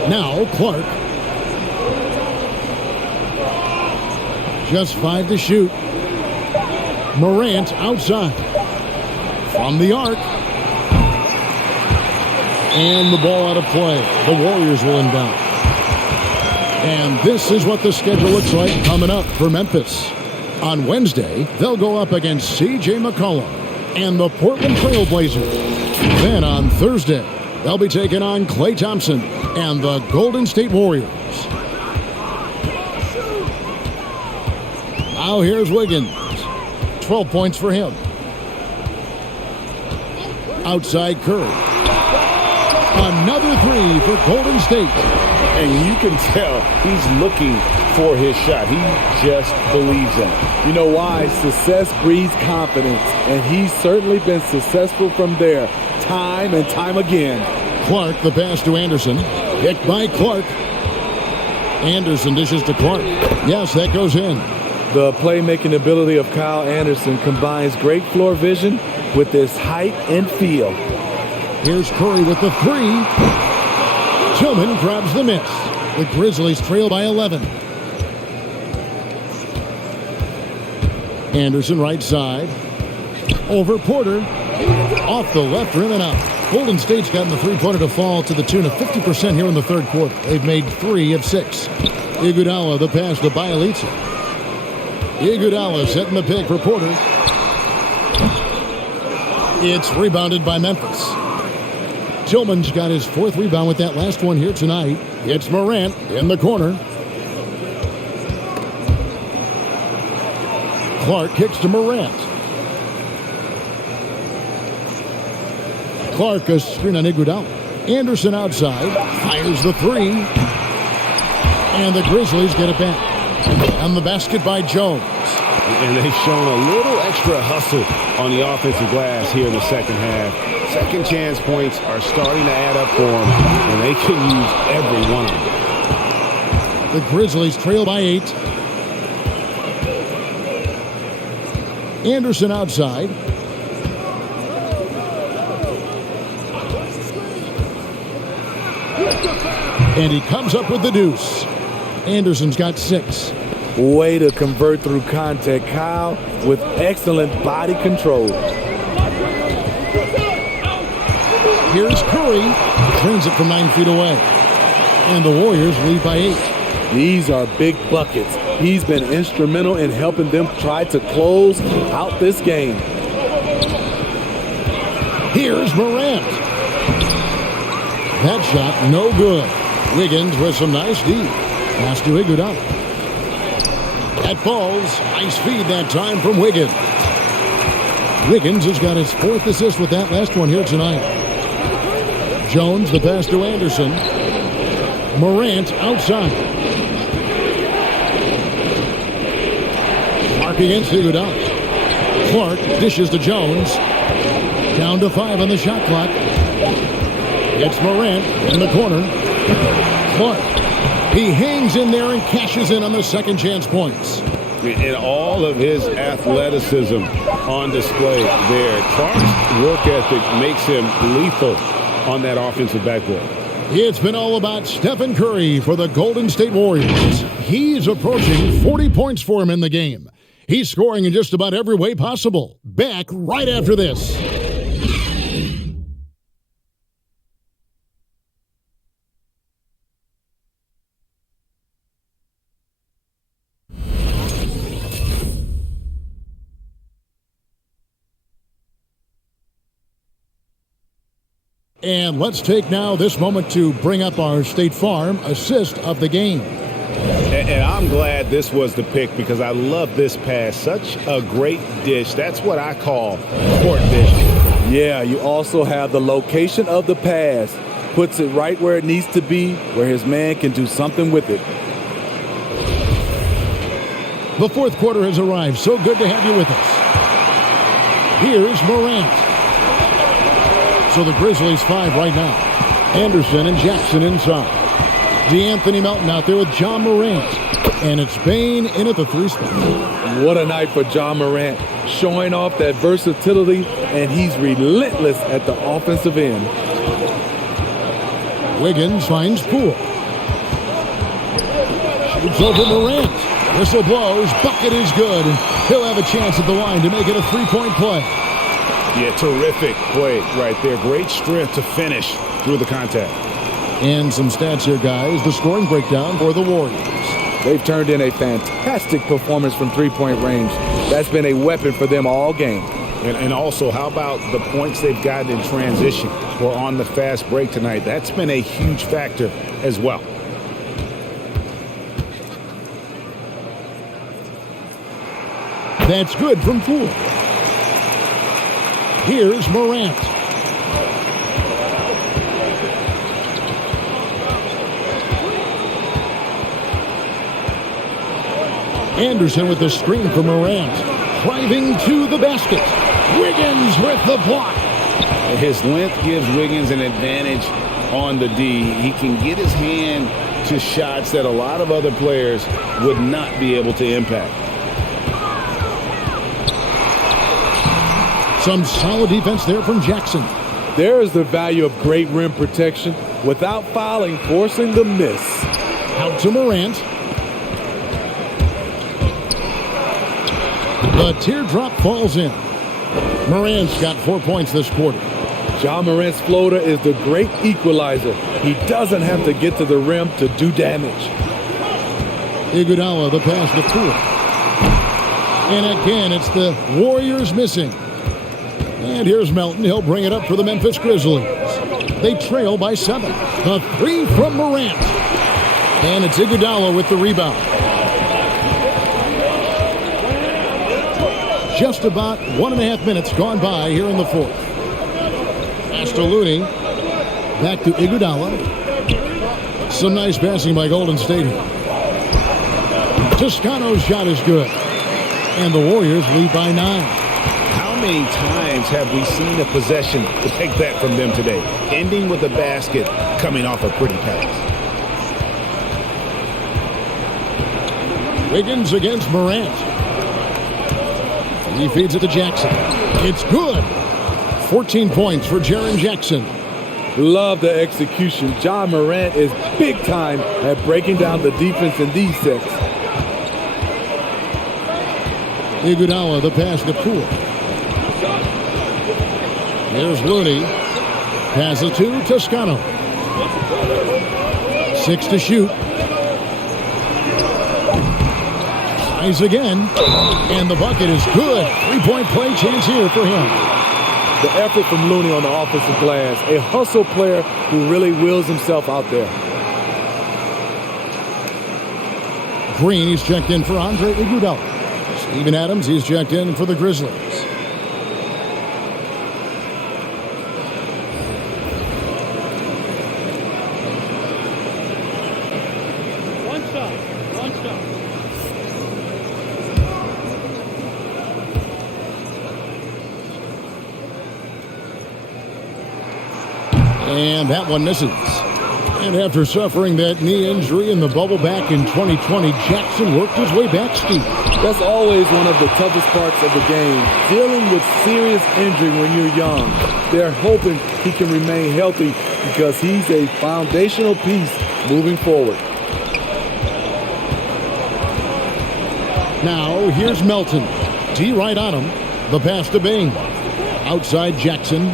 Now Clark. Just 5 to shoot. Morant outside. From the arc. And the ball out of play. The Warriors will inbound. And this is what the schedule looks like coming up for Memphis. On Wednesday, they'll go up against C.J. McCollum and the Portland Trail Blazers. Then on Thursday, they'll be taking on Klay Thompson and the Golden State Warriors. Now here's Wiggins. 12 points for him. Outside Curry. Another 3 for Golden State. And you can tell he's looking for his shot. He just believes in it. You know why? Success breeds confidence, and he's certainly been successful from there time and time again. Clark, the pass to Anderson. Picked by Clark. Anderson dishes to Clark. Yes, that goes in. The playmaking ability of Kyle Anderson combines great floor vision with his height and feel. Here's Curry with the 3. Tillman grabs the miss. The Grizzlies trail by 11. Anderson right side. Over Porter. Off the left rim and out. Golden State's gotten the three-pointer to fall to the tune of 50% here in the third quarter. They've made 3 of 6. Iguodala the pass to Bielitsa. Iguodala setting the pick for Porter. It's rebounded by Memphis. Tillman's got his 4th rebound with that last one here tonight. It's Morant in the corner. Clark kicks to Morant. Clark a screen on Iguodala. Anderson outside. Fires the 3. And the Grizzlies get it back. And the basket by Jones. And they've shown a little extra hustle on the offensive glass here in the second half. Second chance points are starting to add up for them, and they can use every one of them. The Grizzlies trail by 8. Anderson outside. And he comes up with the deuce. Anderson's got 6. Way to convert through contact, Kyle, with excellent body control. Here's Curry. Turns it from 9 feet away. And the Warriors lead by 8. These are big buckets. He's been instrumental in helping them try to close out this game. Here's Morant. That shot no good. Wiggins with some nice D. Pass to Iguodala. That falls. Nice feed that time from Wiggins. Wiggins has got his 4th assist with that last one here tonight. Jones the pass to Anderson. Morant outside. Clark against Iguodala. Clark dishes to Jones. Down to 5 on the shot clock. It's Morant in the corner. Clark. He hangs in there and cashes in on the second chance points. And all of his athleticism on display there. Clark's work ethic makes him lethal on that offensive backboard. It's been all about Stephen Curry for the Golden State Warriors. He's approaching 40 points for him in the game. He's scoring in just about every way possible. Back right after this. And let's take now this moment to bring up our State Farm assist of the game. And I'm glad this was the pick because I love this pass. Such a great dish. That's what I call court dish. Yeah, you also have the location of the pass. Puts it right where it needs to be, where his man can do something with it. The fourth quarter has arrived. So good to have you with us. Here's Morant. So the Grizzlies 5 right now. Anderson and Jackson inside. D'Anthony Melton out there with John Morant. And it's Bane in at the 3 spot. What a night for John Morant. Showing off that versatility, and he's relentless at the offensive end. Wiggins finds Poole. Shoots over Morant. Whistle blows. Bucket is good. And he'll have a chance at the line to make it a 3-point play. Yeah, terrific play right there. Great strength to finish through the contact. And some stats here, guys. The scoring breakdown for the Warriors. They've turned in a fantastic performance from three-point range. That's been a weapon for them all game. And also, how about the points they've gotten in transition or on the fast break tonight? That's been a huge factor as well. That's good from Poole. Here's Morant. Anderson with the screen for Morant. Driving to the basket. Wiggins with the block. His length gives Wiggins an advantage on the D. He can get his hand to shots that a lot of other players would not be able to impact. Some solid defense there from Jackson. There is the value of great rim protection without fouling, forcing the miss. Out to Morant. The teardrop falls in. Morant's got 4 points this quarter. John Morant's floater is the great equalizer. He doesn't have to get to the rim to do damage. Iguodala, the pass to Poole. And again, it's the Warriors missing. And here's Melton. He'll bring it up for the Memphis Grizzlies. They trail by 7. The 3 from Morant. And it's Iguodala with the rebound. Just about 1.5 minutes gone by here in the fourth. Pass to Looney. Back to Iguodala. Some nice passing by Golden State here. Toscano's shot is good. And the Warriors lead by 9. How many times have we seen a possession to take that from them today? Ending with a basket, coming off a pretty pass. Wiggins against Morant. He feeds it to Jackson. It's good. 14 points for Jaren Jackson. Love the execution. John Morant is big time at breaking down the defense in these sets. Iguodala, the pass to Poole. Here's Looney. Pass it to Toscano. 6 to shoot. Tries again. And the bucket is good. 3-point play chance here for him. The effort from Looney on the offensive glass. A hustle player who really wills himself out there. Green, he's checked in for Andre Iguodala. Steven Adams, he's checked in for the Grizzlies. And that one misses. And after suffering that knee injury in the bubble back in 2020, Jackson worked his way back, Steve. That's always one of the toughest parts of the game, dealing with serious injury when you're young. They're hoping he can remain healthy because he's a foundational piece moving forward. Now, here's Melton. D right on him. The pass to Bain. Outside Jackson.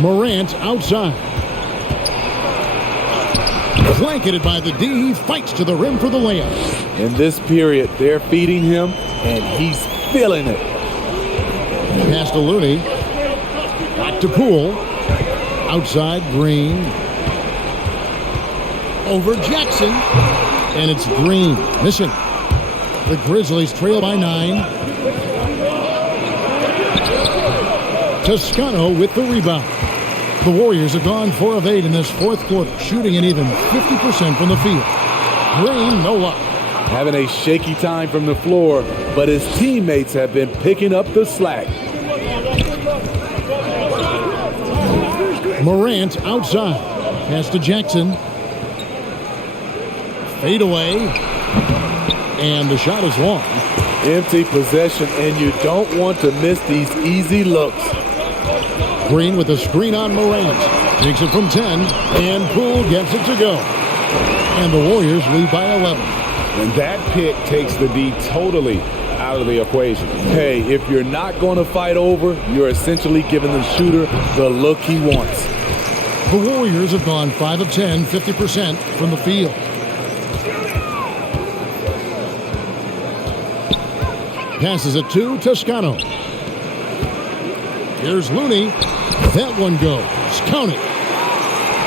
Morant outside. Blanketed by the D. He fights to the rim for the layup. In this period, they're feeding him, and he's feeling it. Pass to Looney. Back to Poole. Outside Green. Over Jackson. And it's Green missing. The Grizzlies trail by 9. Toscano with the rebound. The Warriors have gone 4 of 8 in this fourth quarter, shooting an even 50% from the field. Green, no luck. Having a shaky time from the floor, but his teammates have been picking up the slack. Morant outside. Pass to Jackson. Fade away. And the shot is long. Empty possession, and you don't want to miss these easy looks. Green with a screen on Morant. Takes it from 10, and Poole gets it to go. And the Warriors lead by 11. And that pick takes the D totally out of the equation. Hey, if you're not going to fight over, you're essentially giving the shooter the look he wants. The Warriors have gone 5 of 10, 50% from the field. Passes it to Toscano. Here's Looney. That one goes. Count it.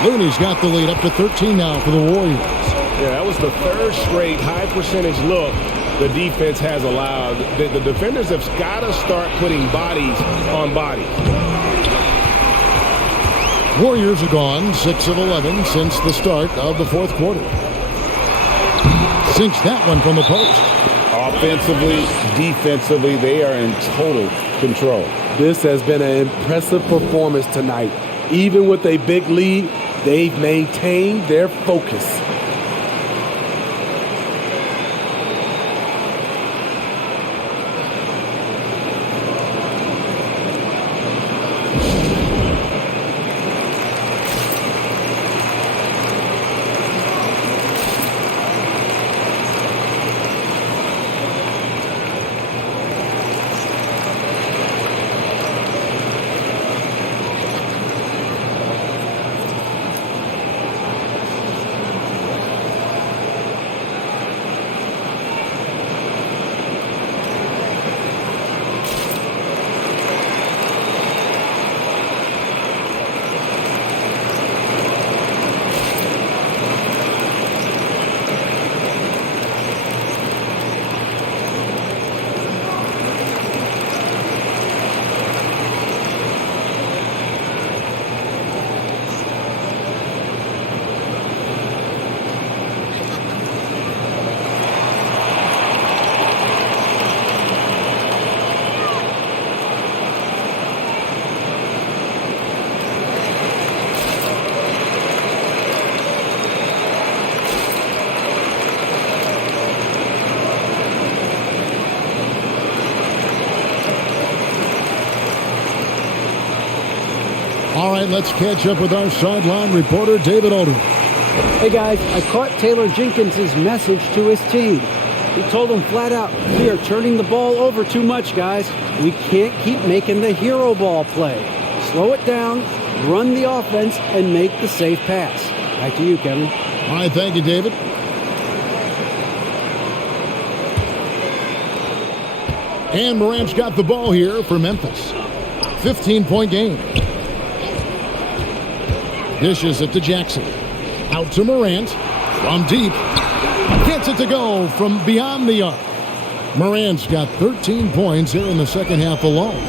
Looney's got the lead up to 13 now for the Warriors. Yeah, that was the third straight high percentage look the defense has allowed. The defenders have got to start putting bodies on bodies. Warriors are gone 6 of 11 since the start of the fourth quarter. Sinks that one from the post. Offensively, defensively, they are in total control. This has been an impressive performance tonight. Even with a big lead, they've maintained their focus. All right, let's catch up with our sideline reporter, David Aldridge. Hey guys, I caught Taylor Jenkins' message to his team. He told them flat out, we are turning the ball over too much, guys. We can't keep making the hero ball play. Slow it down, run the offense, and make the safe pass. Back to you, Kevin. All right, thank you, David. And Morant's got the ball here for Memphis. 15-point game. Dishes it to Jackson. Out to Morant. From deep. Gets it to go from beyond the arc. Morant's got 13 points here in the second half alone.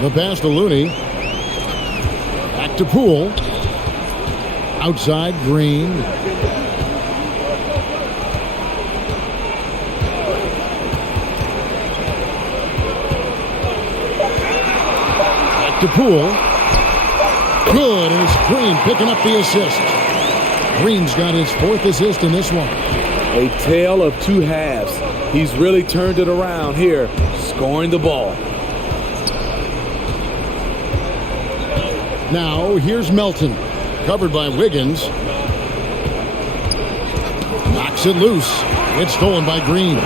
The pass to Looney. Back to Poole. Outside Green. Back to Poole. Good, and it's Green picking up the assist. Green's got his fourth assist in this one. A tale of two halves. He's really turned it around here, scoring the ball. Now, here's Melton, covered by Wiggins. Kicks it loose. It's stolen by Green.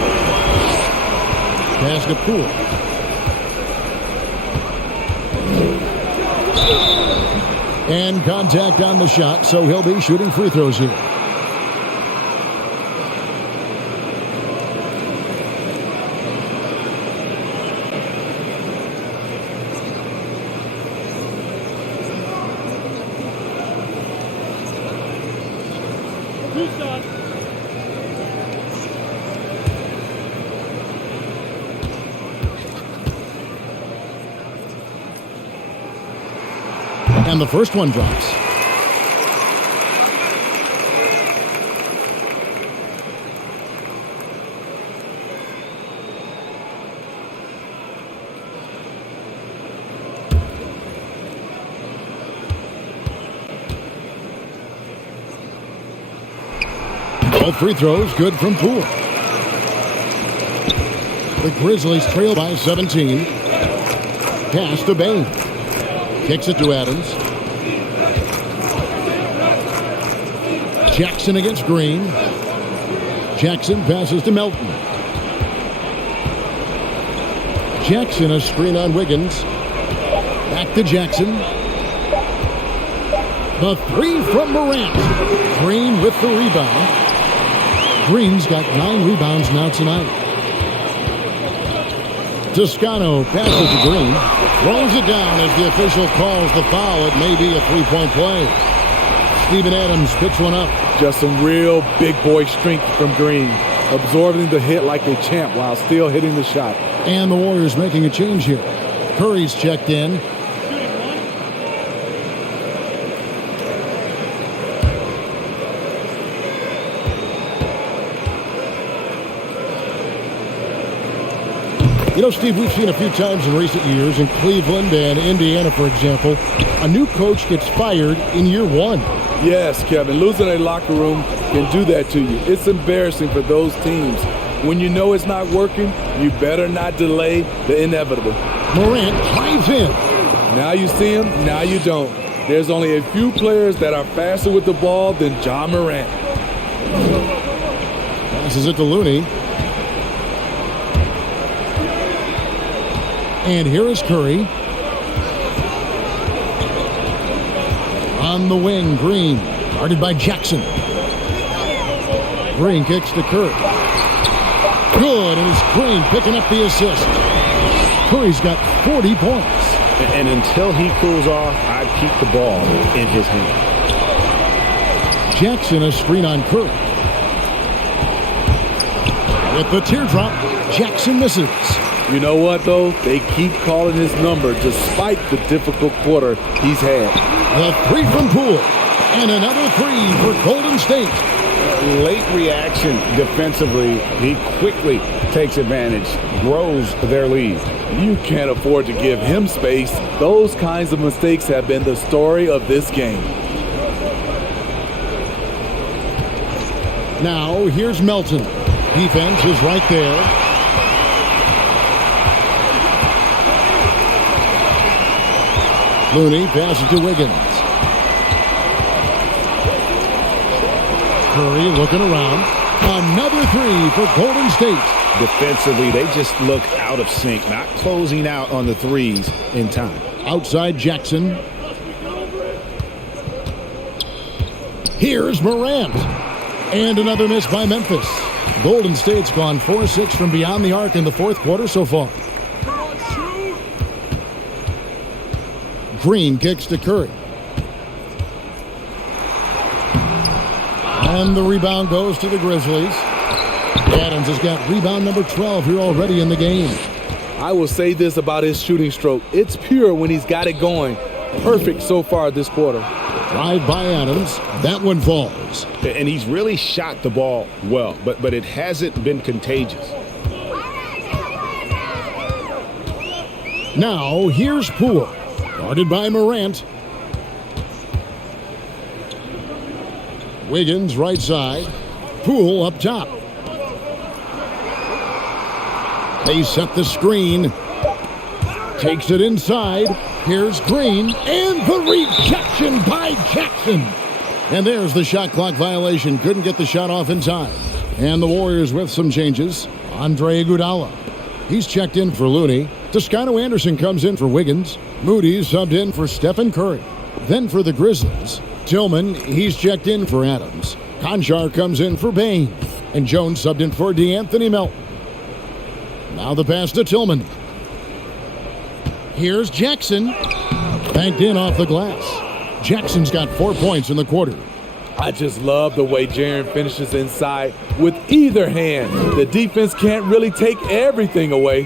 Pass to Poole. And contact on the shot, so he'll be shooting free throws here. And the first one drops. Both free throws good from Poole. The Grizzlies trail by 17. Pass to Bain. Kicks it to Adams. Jackson against Green. Jackson passes to Melton. Jackson, a screen on Wiggins. Back to Jackson. The three from Morant. Green with the rebound. Green's got 9 rebounds now tonight. Toscano passes to Green. Throws it down as the official calls the foul. It may be a three-point play. Steven Adams picks one up. Just some real big boy strength from Green. Absorbing the hit like a champ while still hitting the shot. And the Warriors making a change here. Curry's checked in. You know, Steve, we've seen a few times in recent years in Cleveland and Indiana, for example, a new coach gets fired in year 1. Yes, Kevin, losing a locker room can do that to you. It's embarrassing for those teams. When you know it's not working, you better not delay the inevitable. Morant drives in. Now you see him, now you don't. There's only a few players that are faster with the ball than Ja Morant. Passes it to Looney. And here is Curry. On the wing, Green. Guarded by Jackson. Green kicks to Curry. Good, and it's Green picking up the assist. Curry's got 40 points. And until he cools off, I'd keep the ball in his hand. Jackson, a screen on Curry. With the teardrop, Jackson misses. You know what, though? They keep calling his number despite the difficult quarter he's had. The three from Poole. And another three for Golden State. Late reaction defensively. He quickly takes advantage, grows their lead. You can't afford to give him space. Those kinds of mistakes have been the story of this game. Now, here's Melton. Defense is right there. Looney passes to Wiggins. Curry looking around. Another three for Golden State. Defensively, they just look out of sync, not closing out on the threes in time. Outside Jackson. Here's Morant. And another miss by Memphis. Golden State's gone 4-6 from beyond the arc in the fourth quarter so far. Green kicks to Curry. And the rebound goes to the Grizzlies. Adams has got rebound number 12 here already in the game. I will say this about his shooting stroke. It's pure when he's got it going. Perfect so far this quarter. Drive by Adams. That one falls. And he's really shot the ball well, but it hasn't been contagious. Now, here's Poole. Guarded by Morant. Wiggins right side. Poole up top. They set the screen. Takes it inside. Here's Green. And the rejection by Jackson. And there's the shot clock violation. Couldn't get the shot off in time. And the Warriors with some changes. Andre Iguodala. He's checked in for Looney. Toscano Anderson comes in for Wiggins. Moody subbed in for Stephen Curry. Then for the Grizzlies, Tillman, he's checked in for Adams. Conchar comes in for Bain. And Jones subbed in for DeAnthony Melton. Now the pass to Tillman. Here's Jackson. Banked in off the glass. Jackson's got 4 points in the quarter. I just love the way Jaren finishes inside with either hand. The defense can't really take everything away.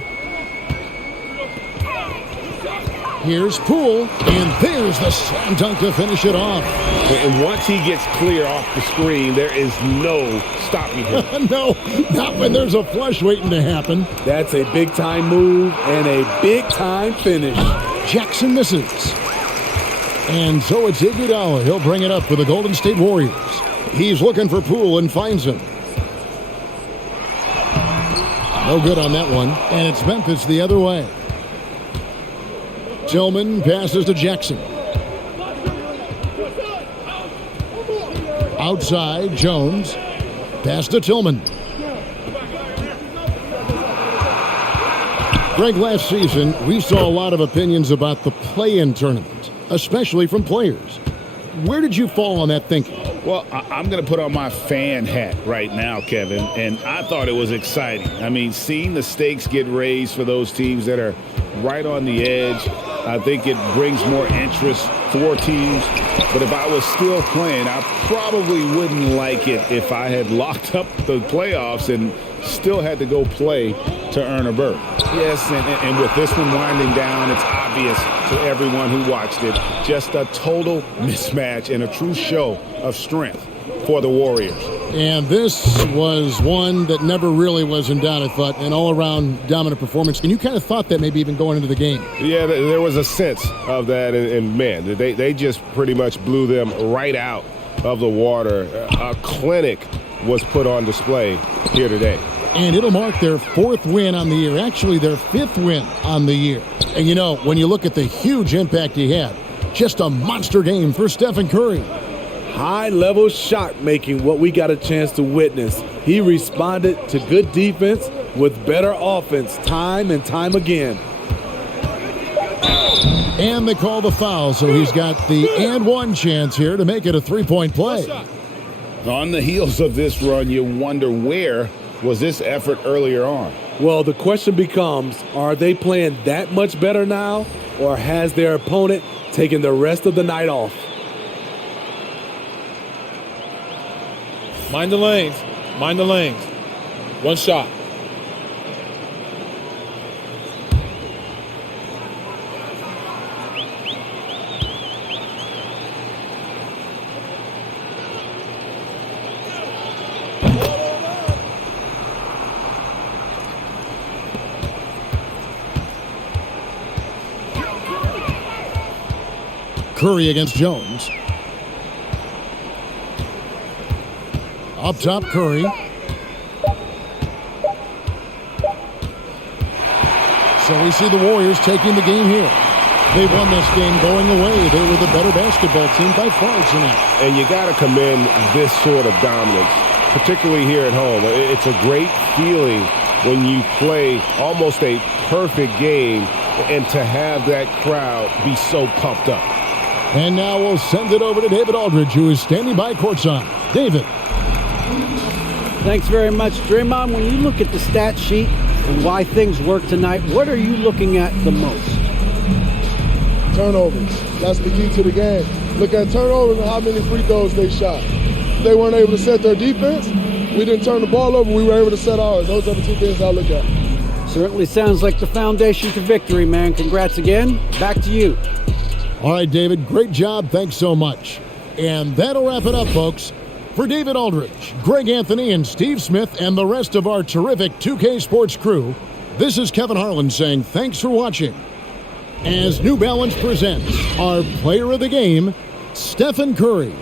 Here's Poole, and there's the slam dunk to finish it off. And once he gets clear off the screen, there is no stopping him. No, not when there's a flush waiting to happen. That's a big-time move and a big-time finish. Jackson misses. And so it's Iguodala. He'll bring it up for the Golden State Warriors. He's looking for Poole and finds him. No good on that one. And it's Memphis the other way. Tillman passes to Jackson. Outside, Jones. Pass to Tillman. Greg, last season, we saw a lot of opinions about the play-in tournament, especially from players. Where did you fall on that thinking? Well, I'm going to put on my fan hat right now, Kevin, and I thought it was exciting. I mean, seeing the stakes get raised for those teams that are right on the edge, I think it brings more interest for teams. But if I was still playing, I probably wouldn't like it if I had locked up the playoffs and still had to go play to earn a berth. Yes, and with this one winding down, it's obvious to everyone who watched it, just a total mismatch and a true show of strength for the Warriors. And this was one that never really was in doubt, I thought, an all-around dominant performance. And you kind of thought that maybe even going into the game. Yeah, there was a sense of that, and man, they just pretty much blew them right out of the water. A clinic was put on display here today. And it'll mark their 4th win on the year, actually their 5th win on the year. And you know, when you look at the huge impact he had, just a monster game for Stephen Curry. High-level shot making, what we got a chance to witness. He responded to good defense with better offense time and time again. And they call the foul, so he's got the and one chance here to make it a 3-point play. On the heels of this run, you wonder where was this effort earlier on? Well, the question becomes, are they playing that much better now, or has their opponent taken the rest of the night off? Mind the lanes. Mind the lanes. One shot. Curry against Jones. Up top, Curry. So we see the Warriors taking the game here. They won this game going away. They were the better basketball team by far tonight. And you got to commend this sort of dominance, particularly here at home. It's a great feeling when you play almost a perfect game and to have that crowd be so pumped up. And now we'll send it over to David Aldridge, who is standing by courtside. David. Thanks very much, Draymond. When you look at the stat sheet and why things work tonight, what are you looking at the most? Turnovers. That's the key to the game. Look at turnovers and how many free throws they shot. They weren't able to set their defense. We didn't turn the ball over. We were able to set ours. Those are the two things I look at. Certainly sounds like the foundation to victory, man. Congrats again. Back to you. All right, David, great job. Thanks so much. And that'll wrap it up, folks. For David Aldridge, Greg Anthony, and Steve Smith, and the rest of our terrific 2K Sports crew, this is Kevin Harlan saying thanks for watching. As New Balance presents our player of the game, Stephen Curry.